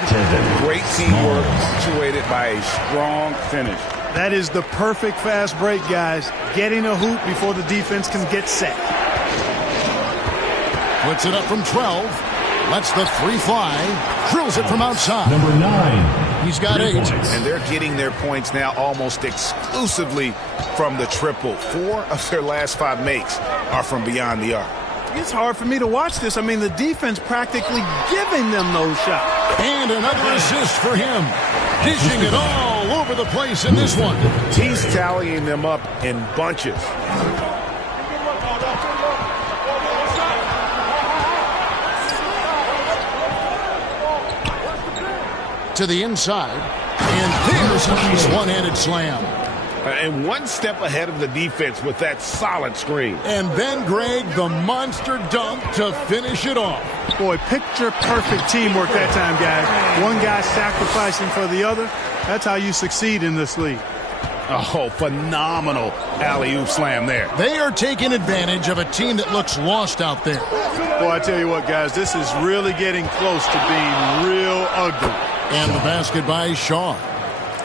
Great teamwork punctuated by a strong finish. That is the perfect fast break, guys. Getting a hoop before the defense can get set. Puts it up from 12. Lets the 3 fly. Drills it from outside. Number 9. He's got 8. And they're getting their points now almost exclusively from the triple. 4 of their last 5 makes are from beyond the arc. It's hard for me to watch this. I mean, the defense practically giving them those shots. And another assist for him. Dishing it all over the place in this one. He's tallying them up in bunches. To the inside. And there's a nice one-handed slam. And one step ahead of the defense with that solid screen. And then, Greg, the monster dunk to finish it off. Boy, picture-perfect teamwork that time, guys. One guy sacrificing for the other. That's how you succeed in this league. Oh, phenomenal alley-oop slam there. They are taking advantage of a team that looks lost out there. Boy, I tell you what, guys, this is really getting close to being real ugly. And the basket by Shaw.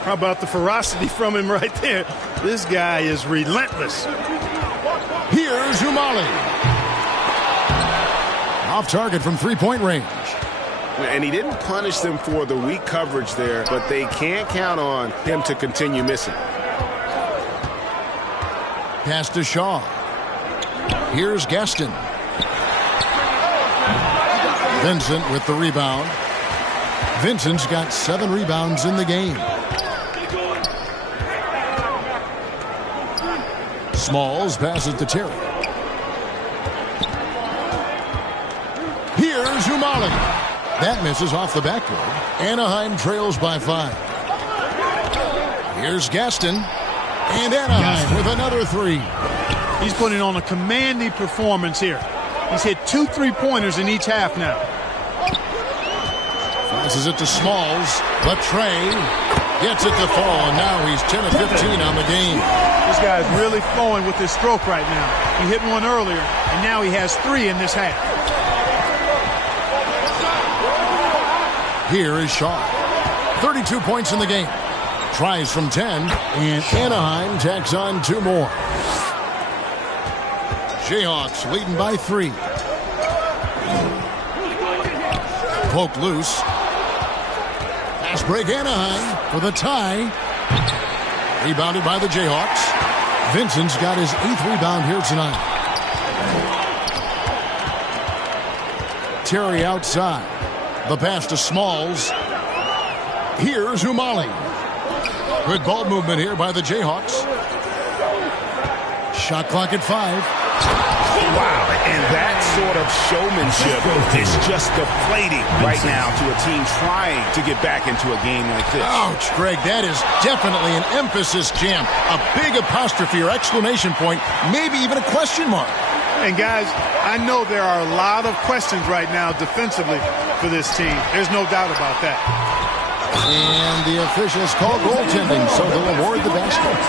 How about the ferocity from him right there? This guy is relentless. Here's Umali. Off target from three-point range. And he didn't punish them for the weak coverage there, but they can't count on him to continue missing. Pass to Shaw. Here's Gaston. Vincent with the rebound. Vincent's got 7 rebounds in the game. Smalls passes to Terry. Here's Umali. That misses off the backboard. Anaheim trails by 5. Here's Gaston. And Anaheim with another 3. He's putting on a commanding performance here. He's hit 2 3-pointers in each half now. Passes it to Smalls. But Trey gets it to fall, and now he's 10 of 15 on the game. This guy is really flowing with his stroke right now. He hit one earlier, and now he has 3 in this half. Here is Shaw. 32 points in the game. Tries from 10, and Anaheim tacks on 2 more. Jayhawks leading by 3. Poked loose. Fast break Anaheim for the tie. Rebounded by the Jayhawks. Vincent's got his 8th rebound here tonight. Terry outside. The pass to Smalls. Here's Umali. Good ball movement here by the Jayhawks. Shot clock at 5. Wow, and that sort of showmanship is just deflating right now to a team trying to get back into a game like this. Ouch, Greg, that is definitely an emphasis jam. A big apostrophe or exclamation point, maybe even a question mark. And guys, I know there are a lot of questions right now defensively for this team. There's no doubt about that. And the officials call goaltending, so they'll award the basket.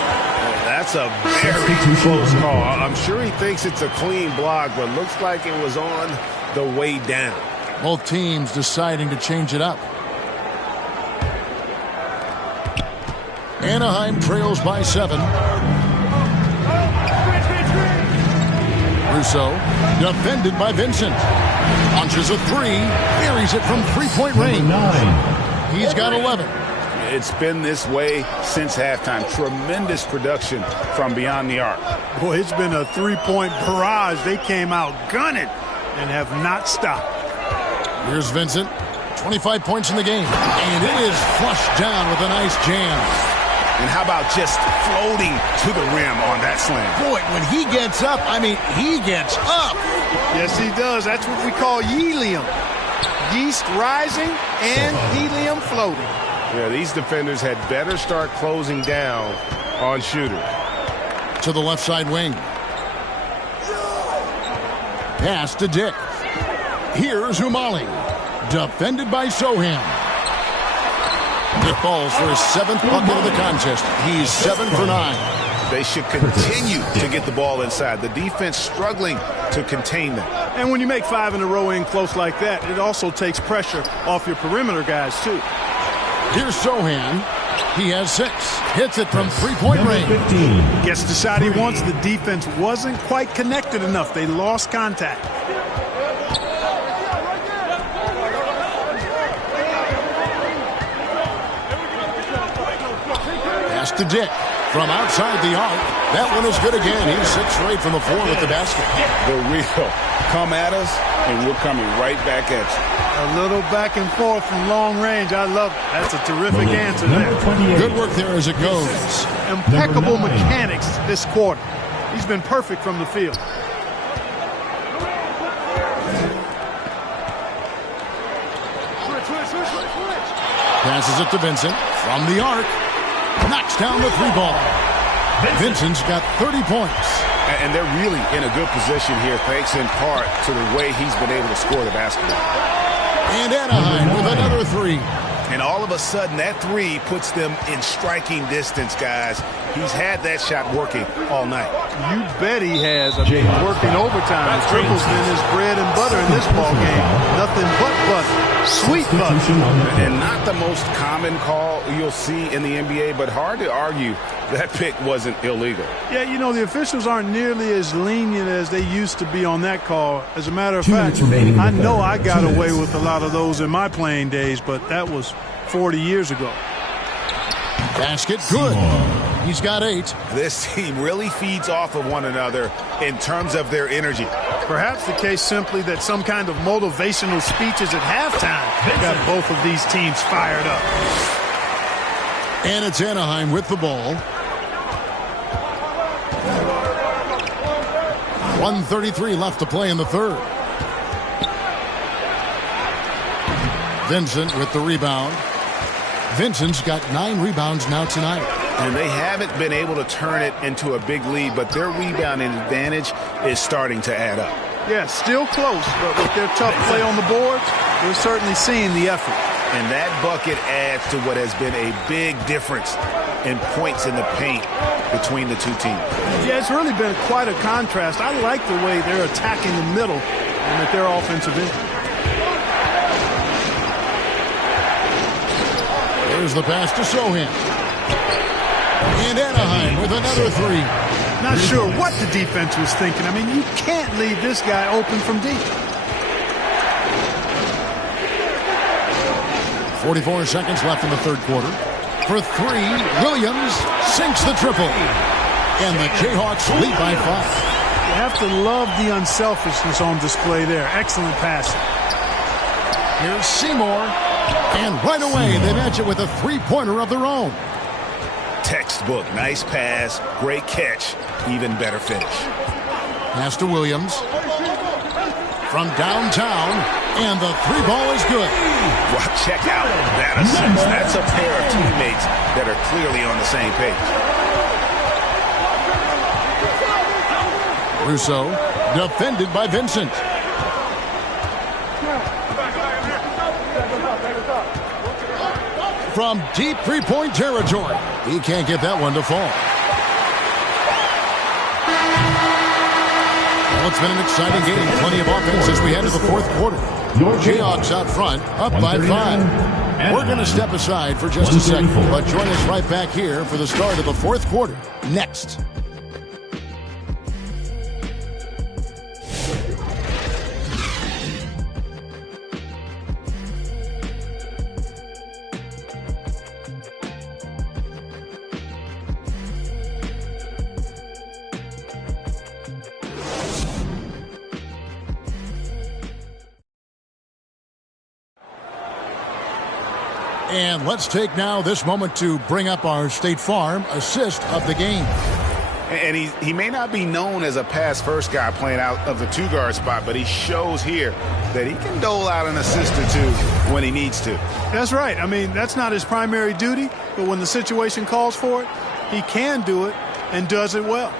That's That's a very close call. I'm sure he thinks it's a clean block, but looks like it was on the way down. Both teams deciding to change it up. Anaheim trails by 7. Russo, defended by Vincent. Launches a 3, buries it from three-point range. He's got 11. It's been this way since halftime. Tremendous production from beyond the arc. Boy, it's been a three-point barrage. They came out gunning and have not stopped. Here's Vincent. 25 points in the game. And it is flushed down with a nice jam. And how about just floating to the rim on that slam? Boy, when he gets up, I mean, he gets up. Yes, he does. That's what we call helium. Yeast rising and helium floating. Yeah, these defenders had better start closing down on Shooter. To the left side wing. Pass to Dick. Here's Umali. Defended by Sohan. It falls for his 7th bucket of the contest. He's 7 for 9. They should continue to get the ball inside. The defense struggling to contain them. And when you make 5 in a row in close like that, it also takes pressure off your perimeter guys, too. Here's Sohan. He has 6. Hits it from three-point range. 15. Gets the shot he wants. The defense wasn't quite connected enough. They lost contact. Pass to Dick. From outside the arc. That one is good again. He's 6 for 8 from the floor with the basket. The real come at us, and we're coming right back at you. A little back and forth from long range. I love it. That's a terrific answer there. Good work there as it goes. Impeccable mechanics this quarter. He's been perfect from the field. Passes it to Vincent. From the arc. Knocks down the 3 ball. Vincent's got 30 points. And they're really in a good position here, thanks in part to the way he's been able to score the basketball. And Anaheim with another 3. And all of a sudden, that 3 puts them in striking distance, guys. He's had that shot working all night. You bet he has. I mean, working overtime. Triple's been his bread and butter in this ball game. Nothing but butter. Sweet butter. And not the most common call you'll see in the NBA, but hard to argue that pick wasn't illegal. Yeah, you know, the officials aren't nearly as lenient as they used to be on that call. As a matter of fact, I know I got away with a lot of those in my playing days, but that was 40 years ago. Basket good. He's got 8. This team really feeds off of one another in terms of their energy. Perhaps the case simply that some kind of motivational speeches at halftime got both of these teams fired up. And it's Anaheim with the ball. 1:33 left to play in the third. Vincent with the rebound. Vincent's got 9 rebounds now tonight. And they haven't been able to turn it into a big lead, but their rebounding advantage is starting to add up. Yeah, still close, but with their tough play on the boards, we're certainly seeing the effort. And that bucket adds to what has been a big difference in points in the paint between the two teams. Yeah, it's really been quite a contrast. I like the way they're attacking the middle and at their offensive end. There's the pass to Sohan. And Anaheim with another 3. Not sure what the defense was thinking. I mean, you can't leave this guy open from deep. 44 seconds left in the third quarter. For 3, Williams sinks the triple. And the Jayhawks lead by 5. You have to love the unselfishness on display there. Excellent passing. Here's Seymour. And right away, they match it with a 3-pointer of their own. Textbook. Nice pass. Great catch. Even better finish. Pass to Williams. From downtown. And the 3 ball is good. Well, check out that assist. That's a pair of teammates that are clearly on the same page. Russo, defended by Vincent. From deep 3-point territory. He can't get that one to fall. Well, it's been an exciting game. Plenty of offense as we head to the fourth quarter. Jayhawks out front, up by 5. We're going to step aside for just a second, but join us right back here for the start of the fourth quarter next. And let's take now this moment to bring up our State Farm assist of the game. And he may not be known as a pass-first guy playing out of the two-guard spot, but he shows here that he can dole out an assist or two when he needs to. That's right. I mean, that's not his primary duty, but when the situation calls for it, he can do it and does it well.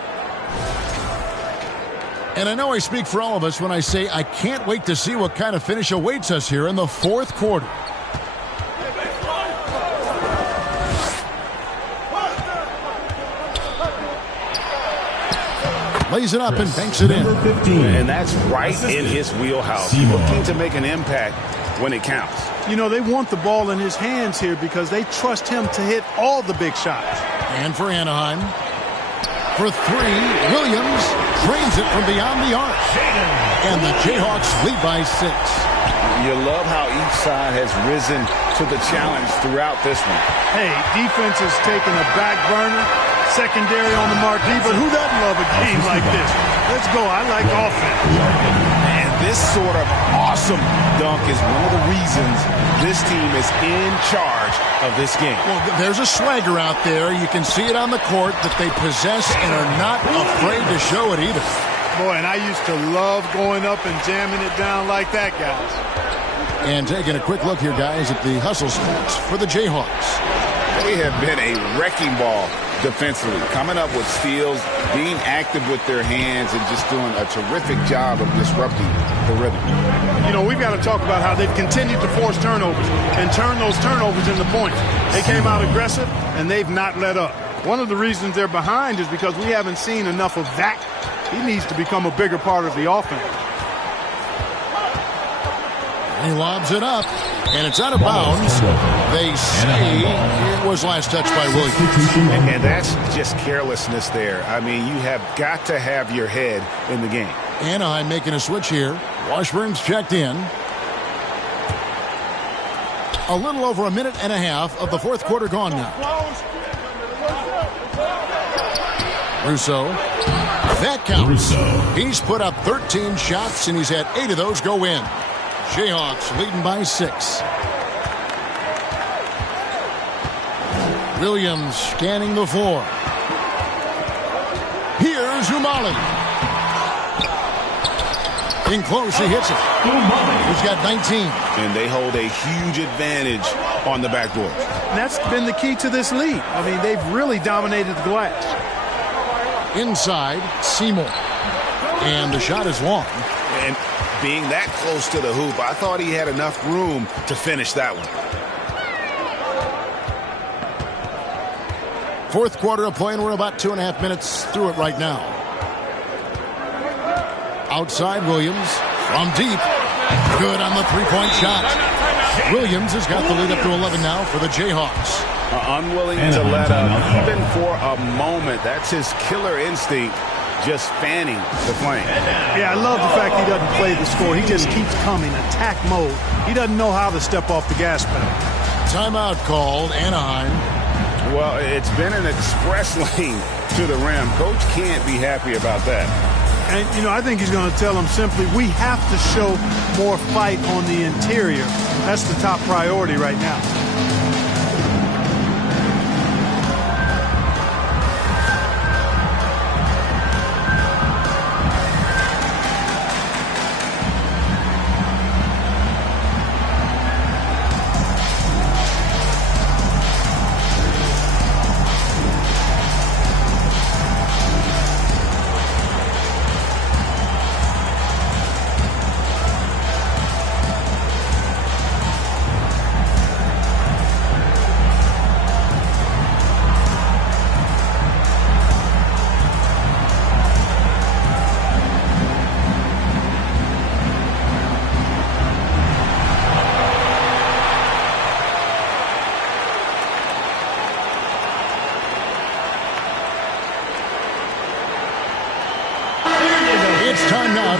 And I know I speak for all of us when I say I can't wait to see what kind of finish awaits us here in the fourth quarter. Lays it up and banks it in. And that's right in his wheelhouse. Looking to make an impact when it counts. You know, they want the ball in his hands here because they trust him to hit all the big shots. And for Anaheim, for 3, Williams drains it from beyond the arc. And the Jayhawks lead by 6. You love how each side has risen to the challenge throughout this one. Hey, defense has taken a back burner. Secondary on the marquee, but who doesn't love a game like this? Let's go. I like offense. And this sort of awesome dunk is one of the reasons this team is in charge of this game. Well, there's a swagger out there. You can see it on the court that they possess and are not afraid to show it either. Boy, and I used to love going up and jamming it down like that, guys. And taking a quick look here, guys, at the hustle stats for the Jayhawks. They have been a wrecking ball defensively, coming up with steals, being active with their hands, and just doing a terrific job of disrupting the rhythm. You know, we've got to talk about how they've continued to force turnovers and turn those turnovers into points. They came out aggressive, and they've not let up. One of the reasons they're behind is because we haven't seen enough of that. He needs to become a bigger part of the offense. He lobs it up, and it's out of bounds. They say it was last touched by Williams. And that's just carelessness there. I mean, you have got to have your head in the game. Anaheim making a switch here. Washburn's checked in. A little over a minute and a half of the fourth quarter gone now. Russo. That counts. He's put up 13 shots, and he's had 8 of those go in. Jayhawks leading by 6. Williams scanning the floor. Here's Umali. In close, he hits it. He's got 19. And they hold a huge advantage on the backboard. And that's been the key to this lead. I mean, they've really dominated the glass. Inside, Seymour. And the shot is long. And being that close to the hoop, I thought he had enough room to finish that one. Fourth quarter of play, and we're about 2.5 minutes through it right now. Outside, Williams from deep. Good on the three-point shot. Williams has got the lead up to 11 now for the Jayhawks. Unwilling to let up, even for a moment. That's his killer instinct, just fanning the flame. Yeah, I love the fact he doesn't play the score. He just keeps coming, attack mode. He doesn't know how to step off the gas pedal. Timeout called, Anaheim. Well, it's been an express lane to the rim. Coach can't be happy about that. And, you know, I think he's going to tell them simply, we have to show more fight on the interior. That's the top priority right now.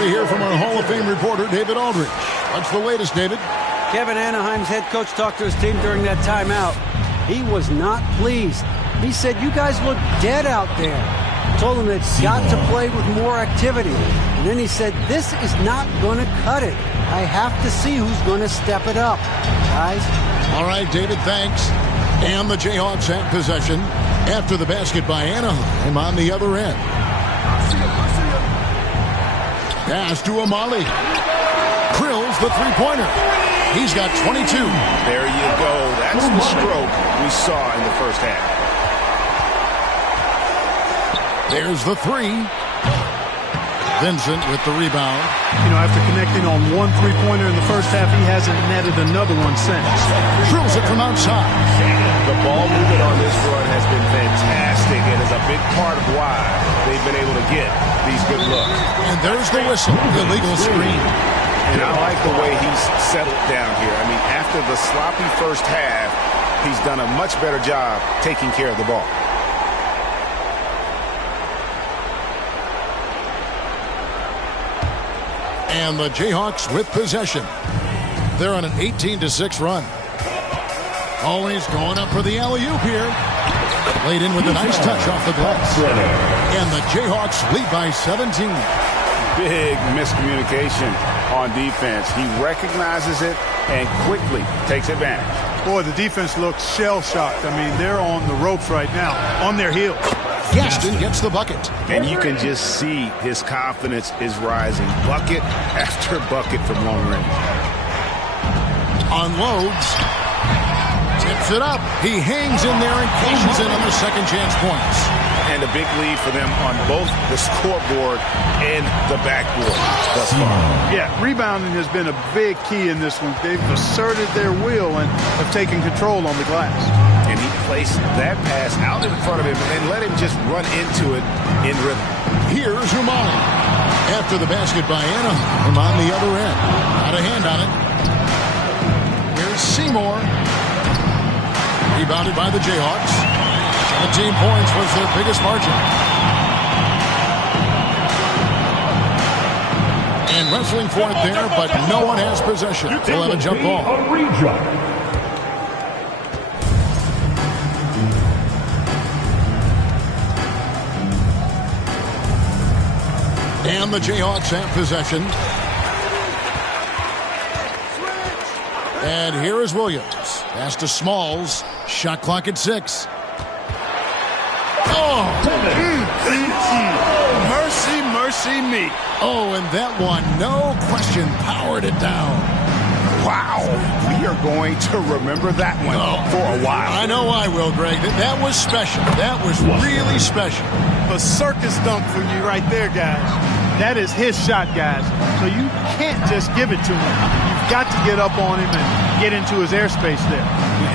hear from our Hall of Fame reporter, David Aldridge. What's the latest, David? Kevin, Anaheim's head coach talked to his team during that timeout. He was not pleased. He said, you guys look dead out there. Told them they've got to play with more activity. And then he said, this is not going to cut it. I have to see who's going to step it up. Guys? All right, David, thanks. And the Jayhawks have possession after the basket by Anaheim on the other end. Pass to Amali. Drills the three-pointer. He's got 22. There you go. That's the stroke we saw in the first half. There's the three. Vincent with the rebound. You know, after connecting on one three-pointer in the first half, he hasn't netted another one since. Drills it from outside. The ball movement on this run has been fantastic and is a big part of why they've been able to get these good looks. And there's the whistle, the legal screen. And I like the way he's settled down here. I mean, after the sloppy first half, he's done a much better job taking care of the ball. And the Jayhawks with possession. They're on an 18-6 run. Always going up for the alley-oop here. Laid in with a nice touch off the glass. And the Jayhawks lead by 17. Big miscommunication on defense. He recognizes it and quickly takes advantage. Boy, the defense looks shell-shocked. I mean, they're on the ropes right now, on their heels. Gaston gets the bucket. And you can just see his confidence is rising. Bucket after bucket from long range. Unloads. Tips it up. He hangs in there and cashes in on the second chance points. And a big lead for them on both the scoreboard and the backboard thus far. Yeah, rebounding has been a big key in this one. They've asserted their will and have taken control on the glass. And he placed that pass out in front of him and let him just run into it in rhythm. Here's Umani. After the basket by Anaheim on the other end. Got a hand on it. Here's Seymour. Rebounded by the Jayhawks. 17 points was their biggest margin. And wrestling for it there, but no one has possession. They'll have a jump ball. And the Jayhawks have possession. And here is Williams. Pass to Smalls. Shot clock at 6. Oh! Mercy, mercy me. Oh, and that one, no question, powered it down. Wow. We are going to remember that one for a while. I know I will, Greg. That was special. That was really special. A circus dunk for you right there, guys. That is his shot, guys. So you can't just give it to him. You've got to get up on him and get into his airspace there.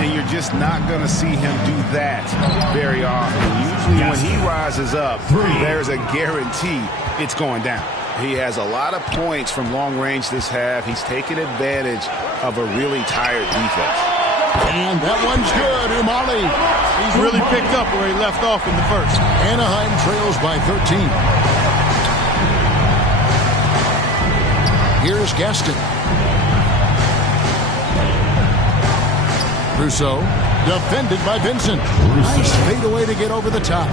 And you're just not going to see him do that very often. Usually when he rises up, there's a guarantee it's going down. He has a lot of points from long range this half. He's taken advantage of a really tired defense. And that one's good, Umali. He's really picked up where he left off in the first. Anaheim trails by 13. Here's Gaston. Rousseau, defended by Vincent. Nice fadeaway to get over the top.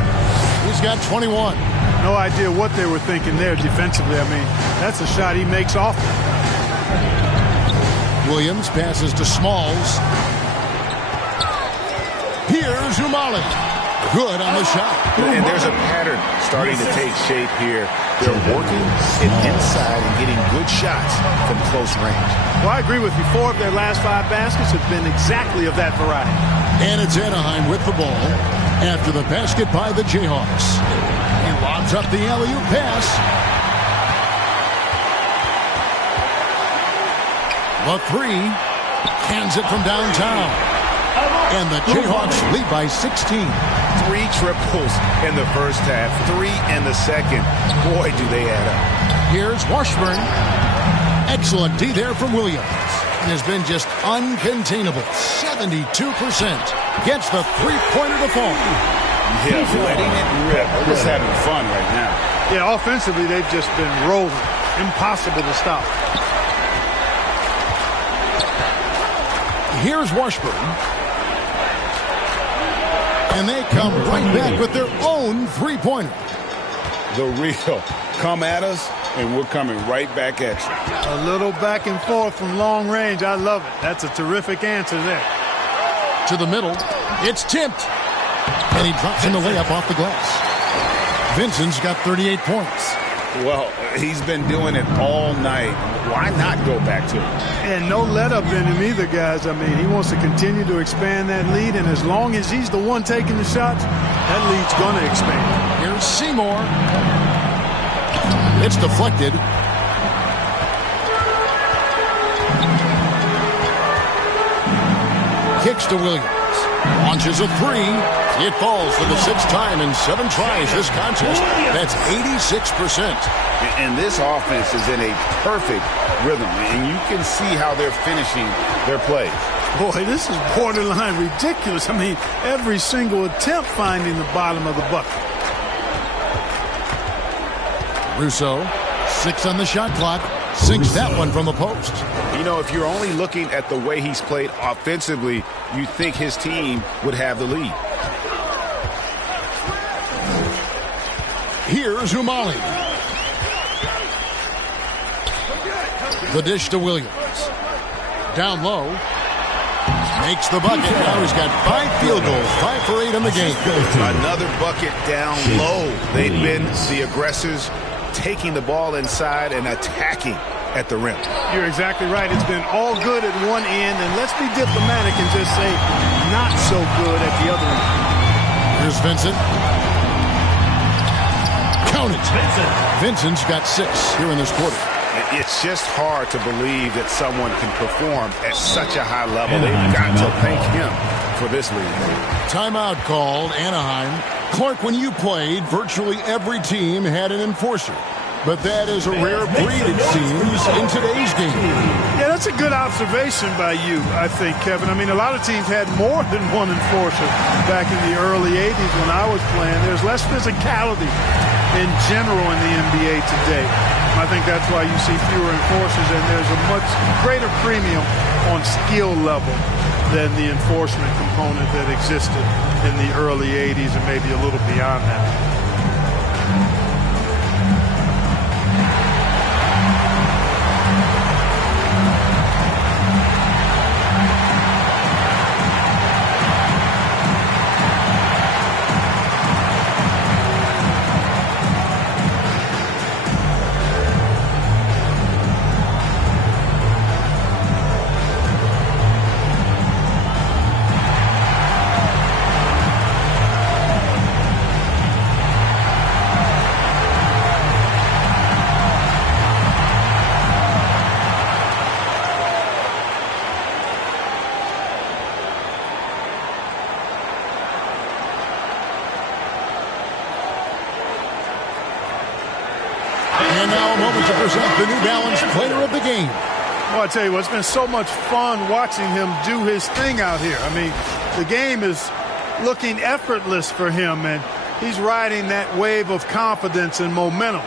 He's got 21. No idea what they were thinking there defensively. I mean, that's a shot he makes often. Williams passes to Smalls. Here's Umali. Good on the shot. And there's a pattern starting to take shape here. They're working it inside and getting good shots from close range. Well, I agree with you. 4 of their last 5 baskets have been exactly of that variety. And it's Anaheim with the ball after the basket by the Jayhawks. He lobs up the alley-oop pass. The 3 cans it from downtown. And the Jayhawks lead by 16. 3 triples in the first half, 3 in the second. Boy, do they add up. Here's Washburn. Excellent D there from Williams. And has been just uncontainable. 72%. Gets the three-pointer to fall. Yeah, letting it rip. They're just having fun right now. Yeah, offensively, they've just been rolling. Impossible to stop. Here's Washburn. And they come right back with their own three-pointer. The real. Come at us, and we're coming right back at you. A little back and forth from long range. I love it. That's a terrific answer there. To the middle. It's tipped. And he drops in the layup off the glass. Vincent's got 38 points. Well, he's been doing it all night. Why not go back to it? And no let up in him either, guys. I mean, he wants to continue to expand that lead, and as long as he's the one taking the shots, that lead's going to expand. Here's Seymour. It's deflected. Kicks to Williams. Launches a three. It falls for the sixth time in 7 tries this contest. That's 86%. And this offense is in a perfect rhythm, and you can see how they're finishing their plays. Boy, this is borderline ridiculous. I mean, every single attempt finding the bottom of the bucket. Russo, 6 on the shot clock, sinks that one from the post. You know, if you're only looking at the way he's played offensively, you think his team would have the lead. Here's Umali. The dish to Williams. Down low. Makes the bucket. Now he's got 5 field goals, 5 for 8 in the game. Another bucket down low. They've been the aggressors, taking the ball inside and attacking at the rim. You're exactly right. It's been all good at one end, and let's be diplomatic and just say not so good at the other end. Here's Vincent. Count it. Vincent's got 6 here in this quarter. It's just hard to believe that someone can perform at such a high level. They've got to thank him for this lead. Timeout called, Anaheim. Clark, when you played, virtually every team had an enforcer. But that is a rare breed, it seems, in today's game. Yeah, that's a good observation by you, I think, Kevin. I mean, a lot of teams had more than one enforcer back in the early 80s when I was playing. There's less physicality in general in the NBA today. I think that's why you see fewer enforcers, and there's a much greater premium on skill level than the enforcement component that existed in the early 80s and maybe a little beyond that. And now a moment to present the New Balance Player of the Game. Well, I tell you what, it's been so much fun watching him do his thing out here. I mean, the game is looking effortless for him, and he's riding that wave of confidence and momentum,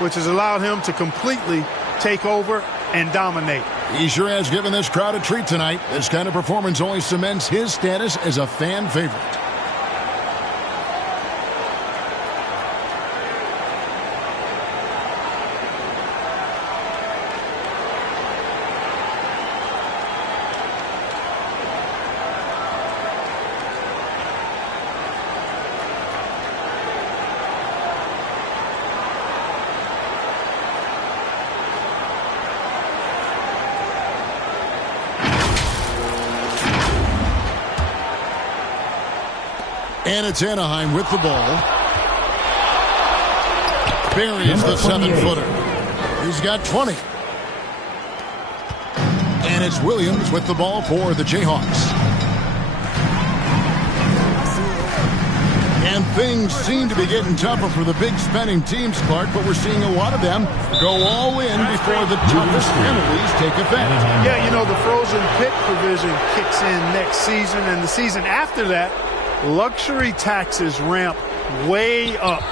which has allowed him to completely take over and dominate. He sure has given this crowd a treat tonight. This kind of performance only cements his status as a fan favorite. And it's Anaheim with the ball. Buries the 7-footer. He's got 20. And it's Williams with the ball for the Jayhawks. And things seem to be getting tougher for the big spending teams, Clark, but we're seeing a lot of them go all in before the toughest penalties take effect. Yeah, you know, the frozen pick provision kicks in next season, and the season after that, luxury taxes ramp way up.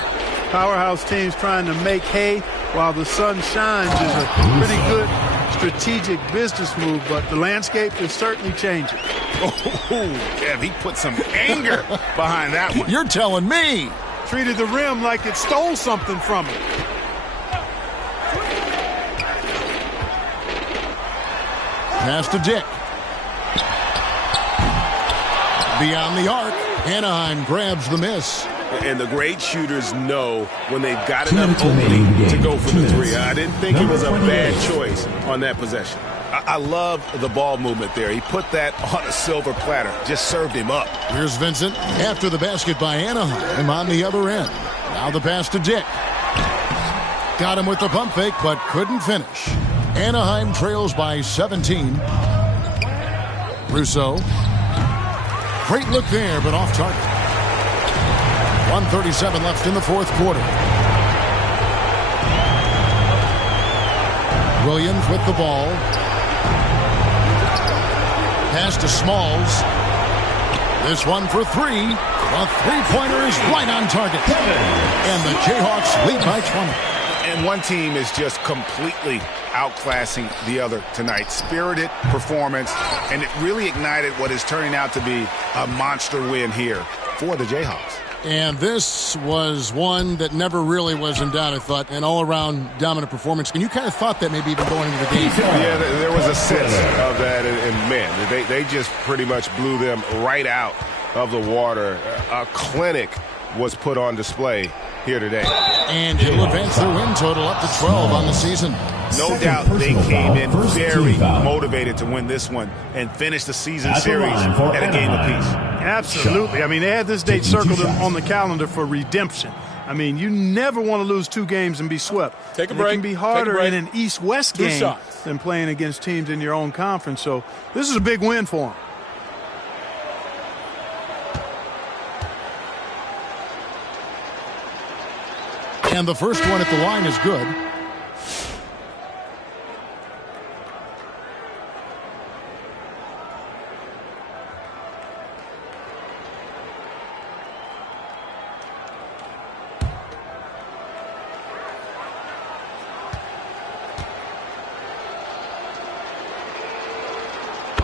Powerhouse teams trying to make hay while the sun shines is a pretty good strategic business move, but the landscape is certainly changing. Oh, Kev, he put some anger behind that one. You're telling me. Treated the rim like it stole something from it. Pass to Dick. Beyond the arc, Anaheim grabs the miss. And the great shooters know when they've got enough opening to go for the three. I didn't think it was a bad choice on that possession. I love the ball movement there. He put that on a silver platter. Just served him up. Here's Vincent after the basket by Anaheim on the other end. Now the pass to Dick. Got him with the pump fake, but couldn't finish. Anaheim trails by 17. Russo. Great look there, but off target. 1:37 left in the fourth quarter. Williams with the ball. Pass to Smalls. This one for three. A three-pointer is right on target. And the Jayhawks lead by 20. And one team is just completely outclassing the other tonight. Spirited performance, and it really ignited what is turning out to be a monster win here for the Jayhawks. And this was one that never really was in doubt, I thought, an all-around dominant performance. And you kind of thought that maybe even going into the game. Yeah, there was a sense of that, and man, they just pretty much blew them right out of the water. A clinic was put on display here today. And it'll advance their win total up to 12 on the season. No doubt they came in very motivated to win this one and finish the season series at a game apiece. Absolutely. I mean, they had this date circled on the calendar for redemption. I mean, you never want to lose two games and be swept. Take a break. It can be harder in an East-West game than playing against teams in your own conference. So this is a big win for them. And the first one at the line is good.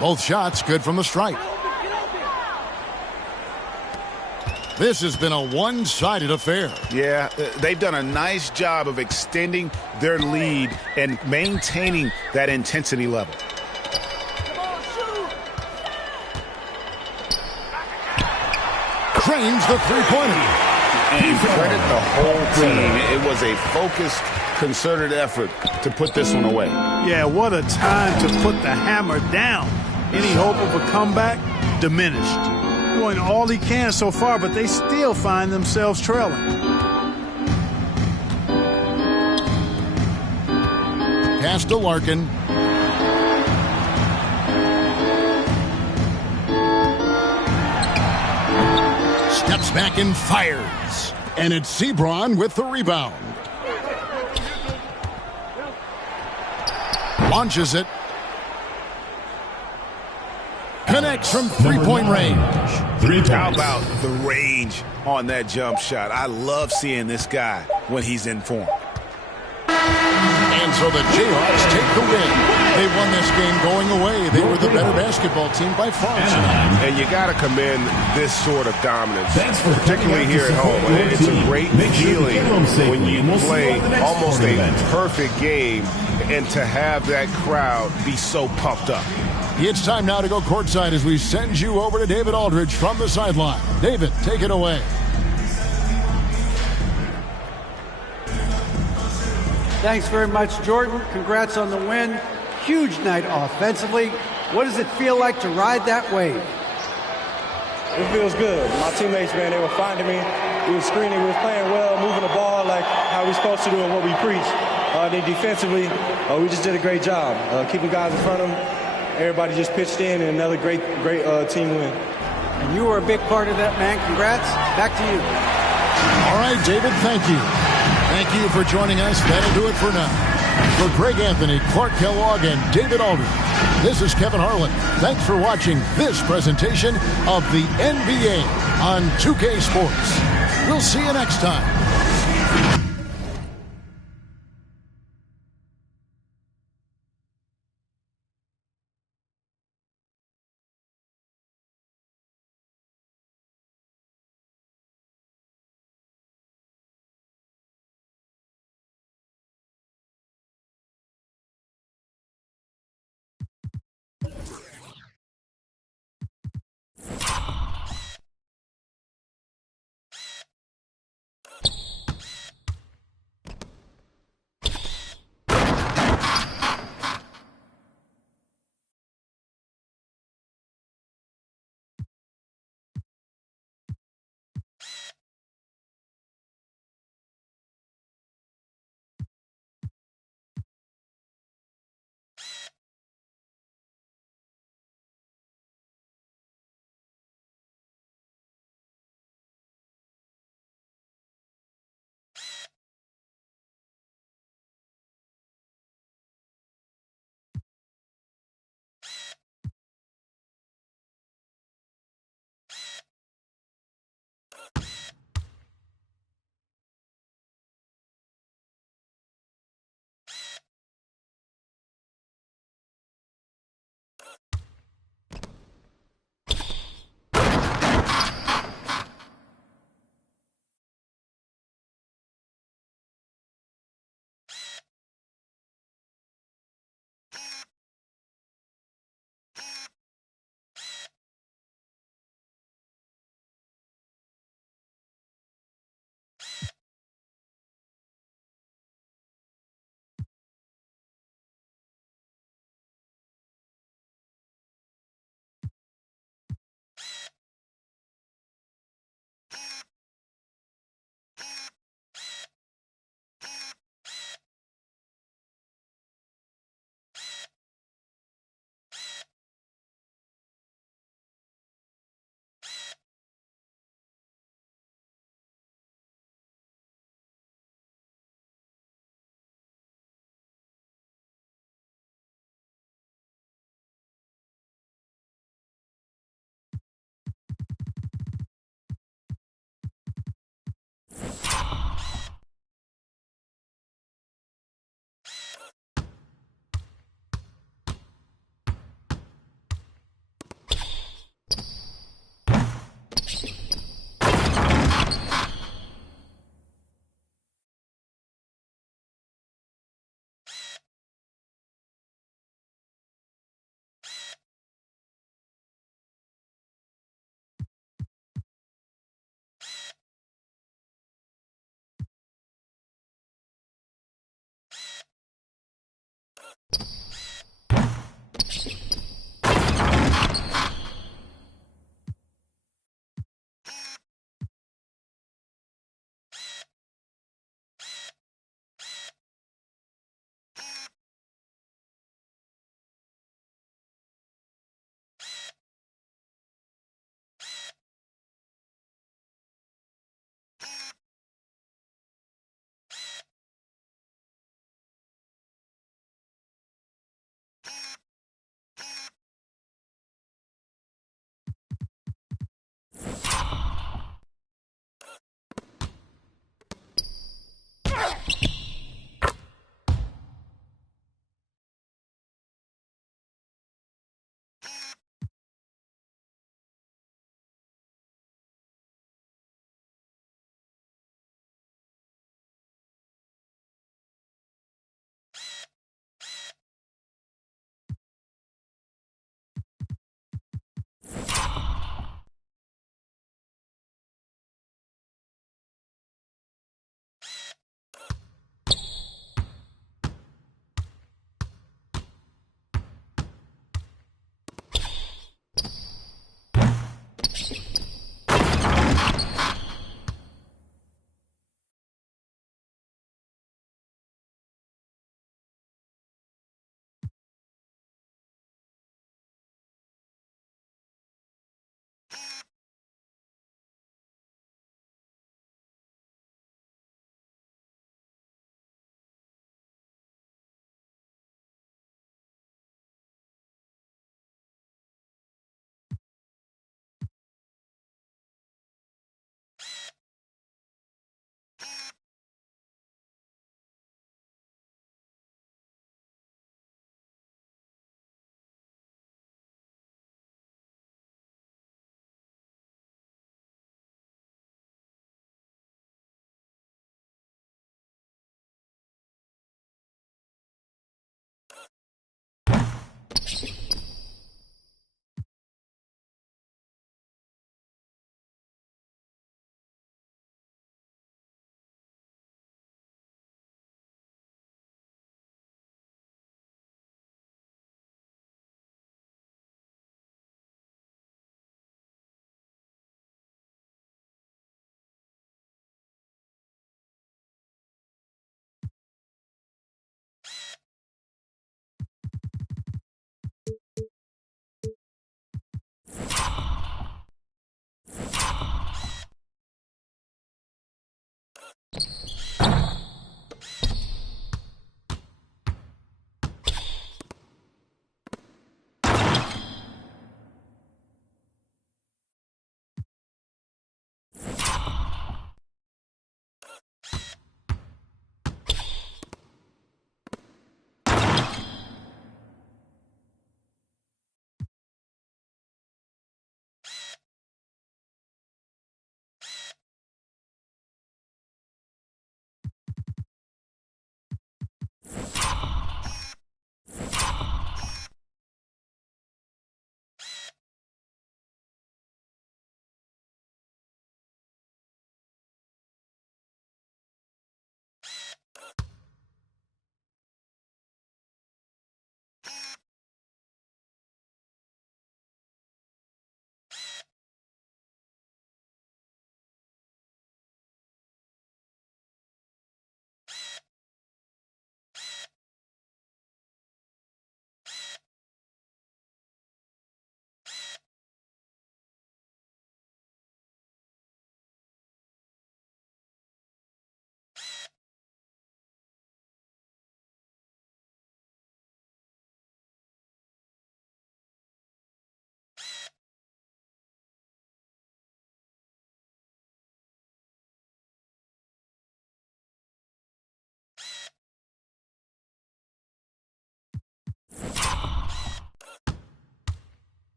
Both shots good from the stripe. This has been a one-sided affair. Yeah, they've done a nice job of extending their lead and maintaining that intensity level. Drains the three-pointer. And credit the whole team. It was a focused, concerted effort to put this one away. Yeah, what a time to put the hammer down. Any hope of a comeback? Diminished. Doing all he can so far, but they still find themselves trailing. Pass to Larkin. Steps back and fires. And it's Sebron with the rebound. Launches it. Connects from three-point range. How about the range on that jump shot? I love seeing this guy when he's in form. And so the Jayhawks take the win. They won this game going away. They were the better basketball team by far tonight. And you got to commend this sort of dominance, particularly here at home. It's a great feeling when you play almost a perfect game and to have that crowd be so pumped up. It's time now to go courtside as we send you over to David Aldridge from the sideline. David, take it away. Thanks very much, Jordan. Congrats on the win. Huge night offensively. What does it feel like to ride that wave? It feels good. My teammates, man, they were finding me. We were screening. We were playing well, moving the ball like how we're supposed to do and what we preach. Then defensively, we just did a great job keeping guys in front of them. Everybody just pitched in, and another great team win. And you were a big part of that, man. Congrats. Back to you. All right, David, thank you. Thank you for joining us. That'll do it for now. For Greg Anthony, Clark Kellogg, and David Aldridge, this is Kevin Harlan. Thanks for watching this presentation of the NBA on 2K Sports. We'll see you next time.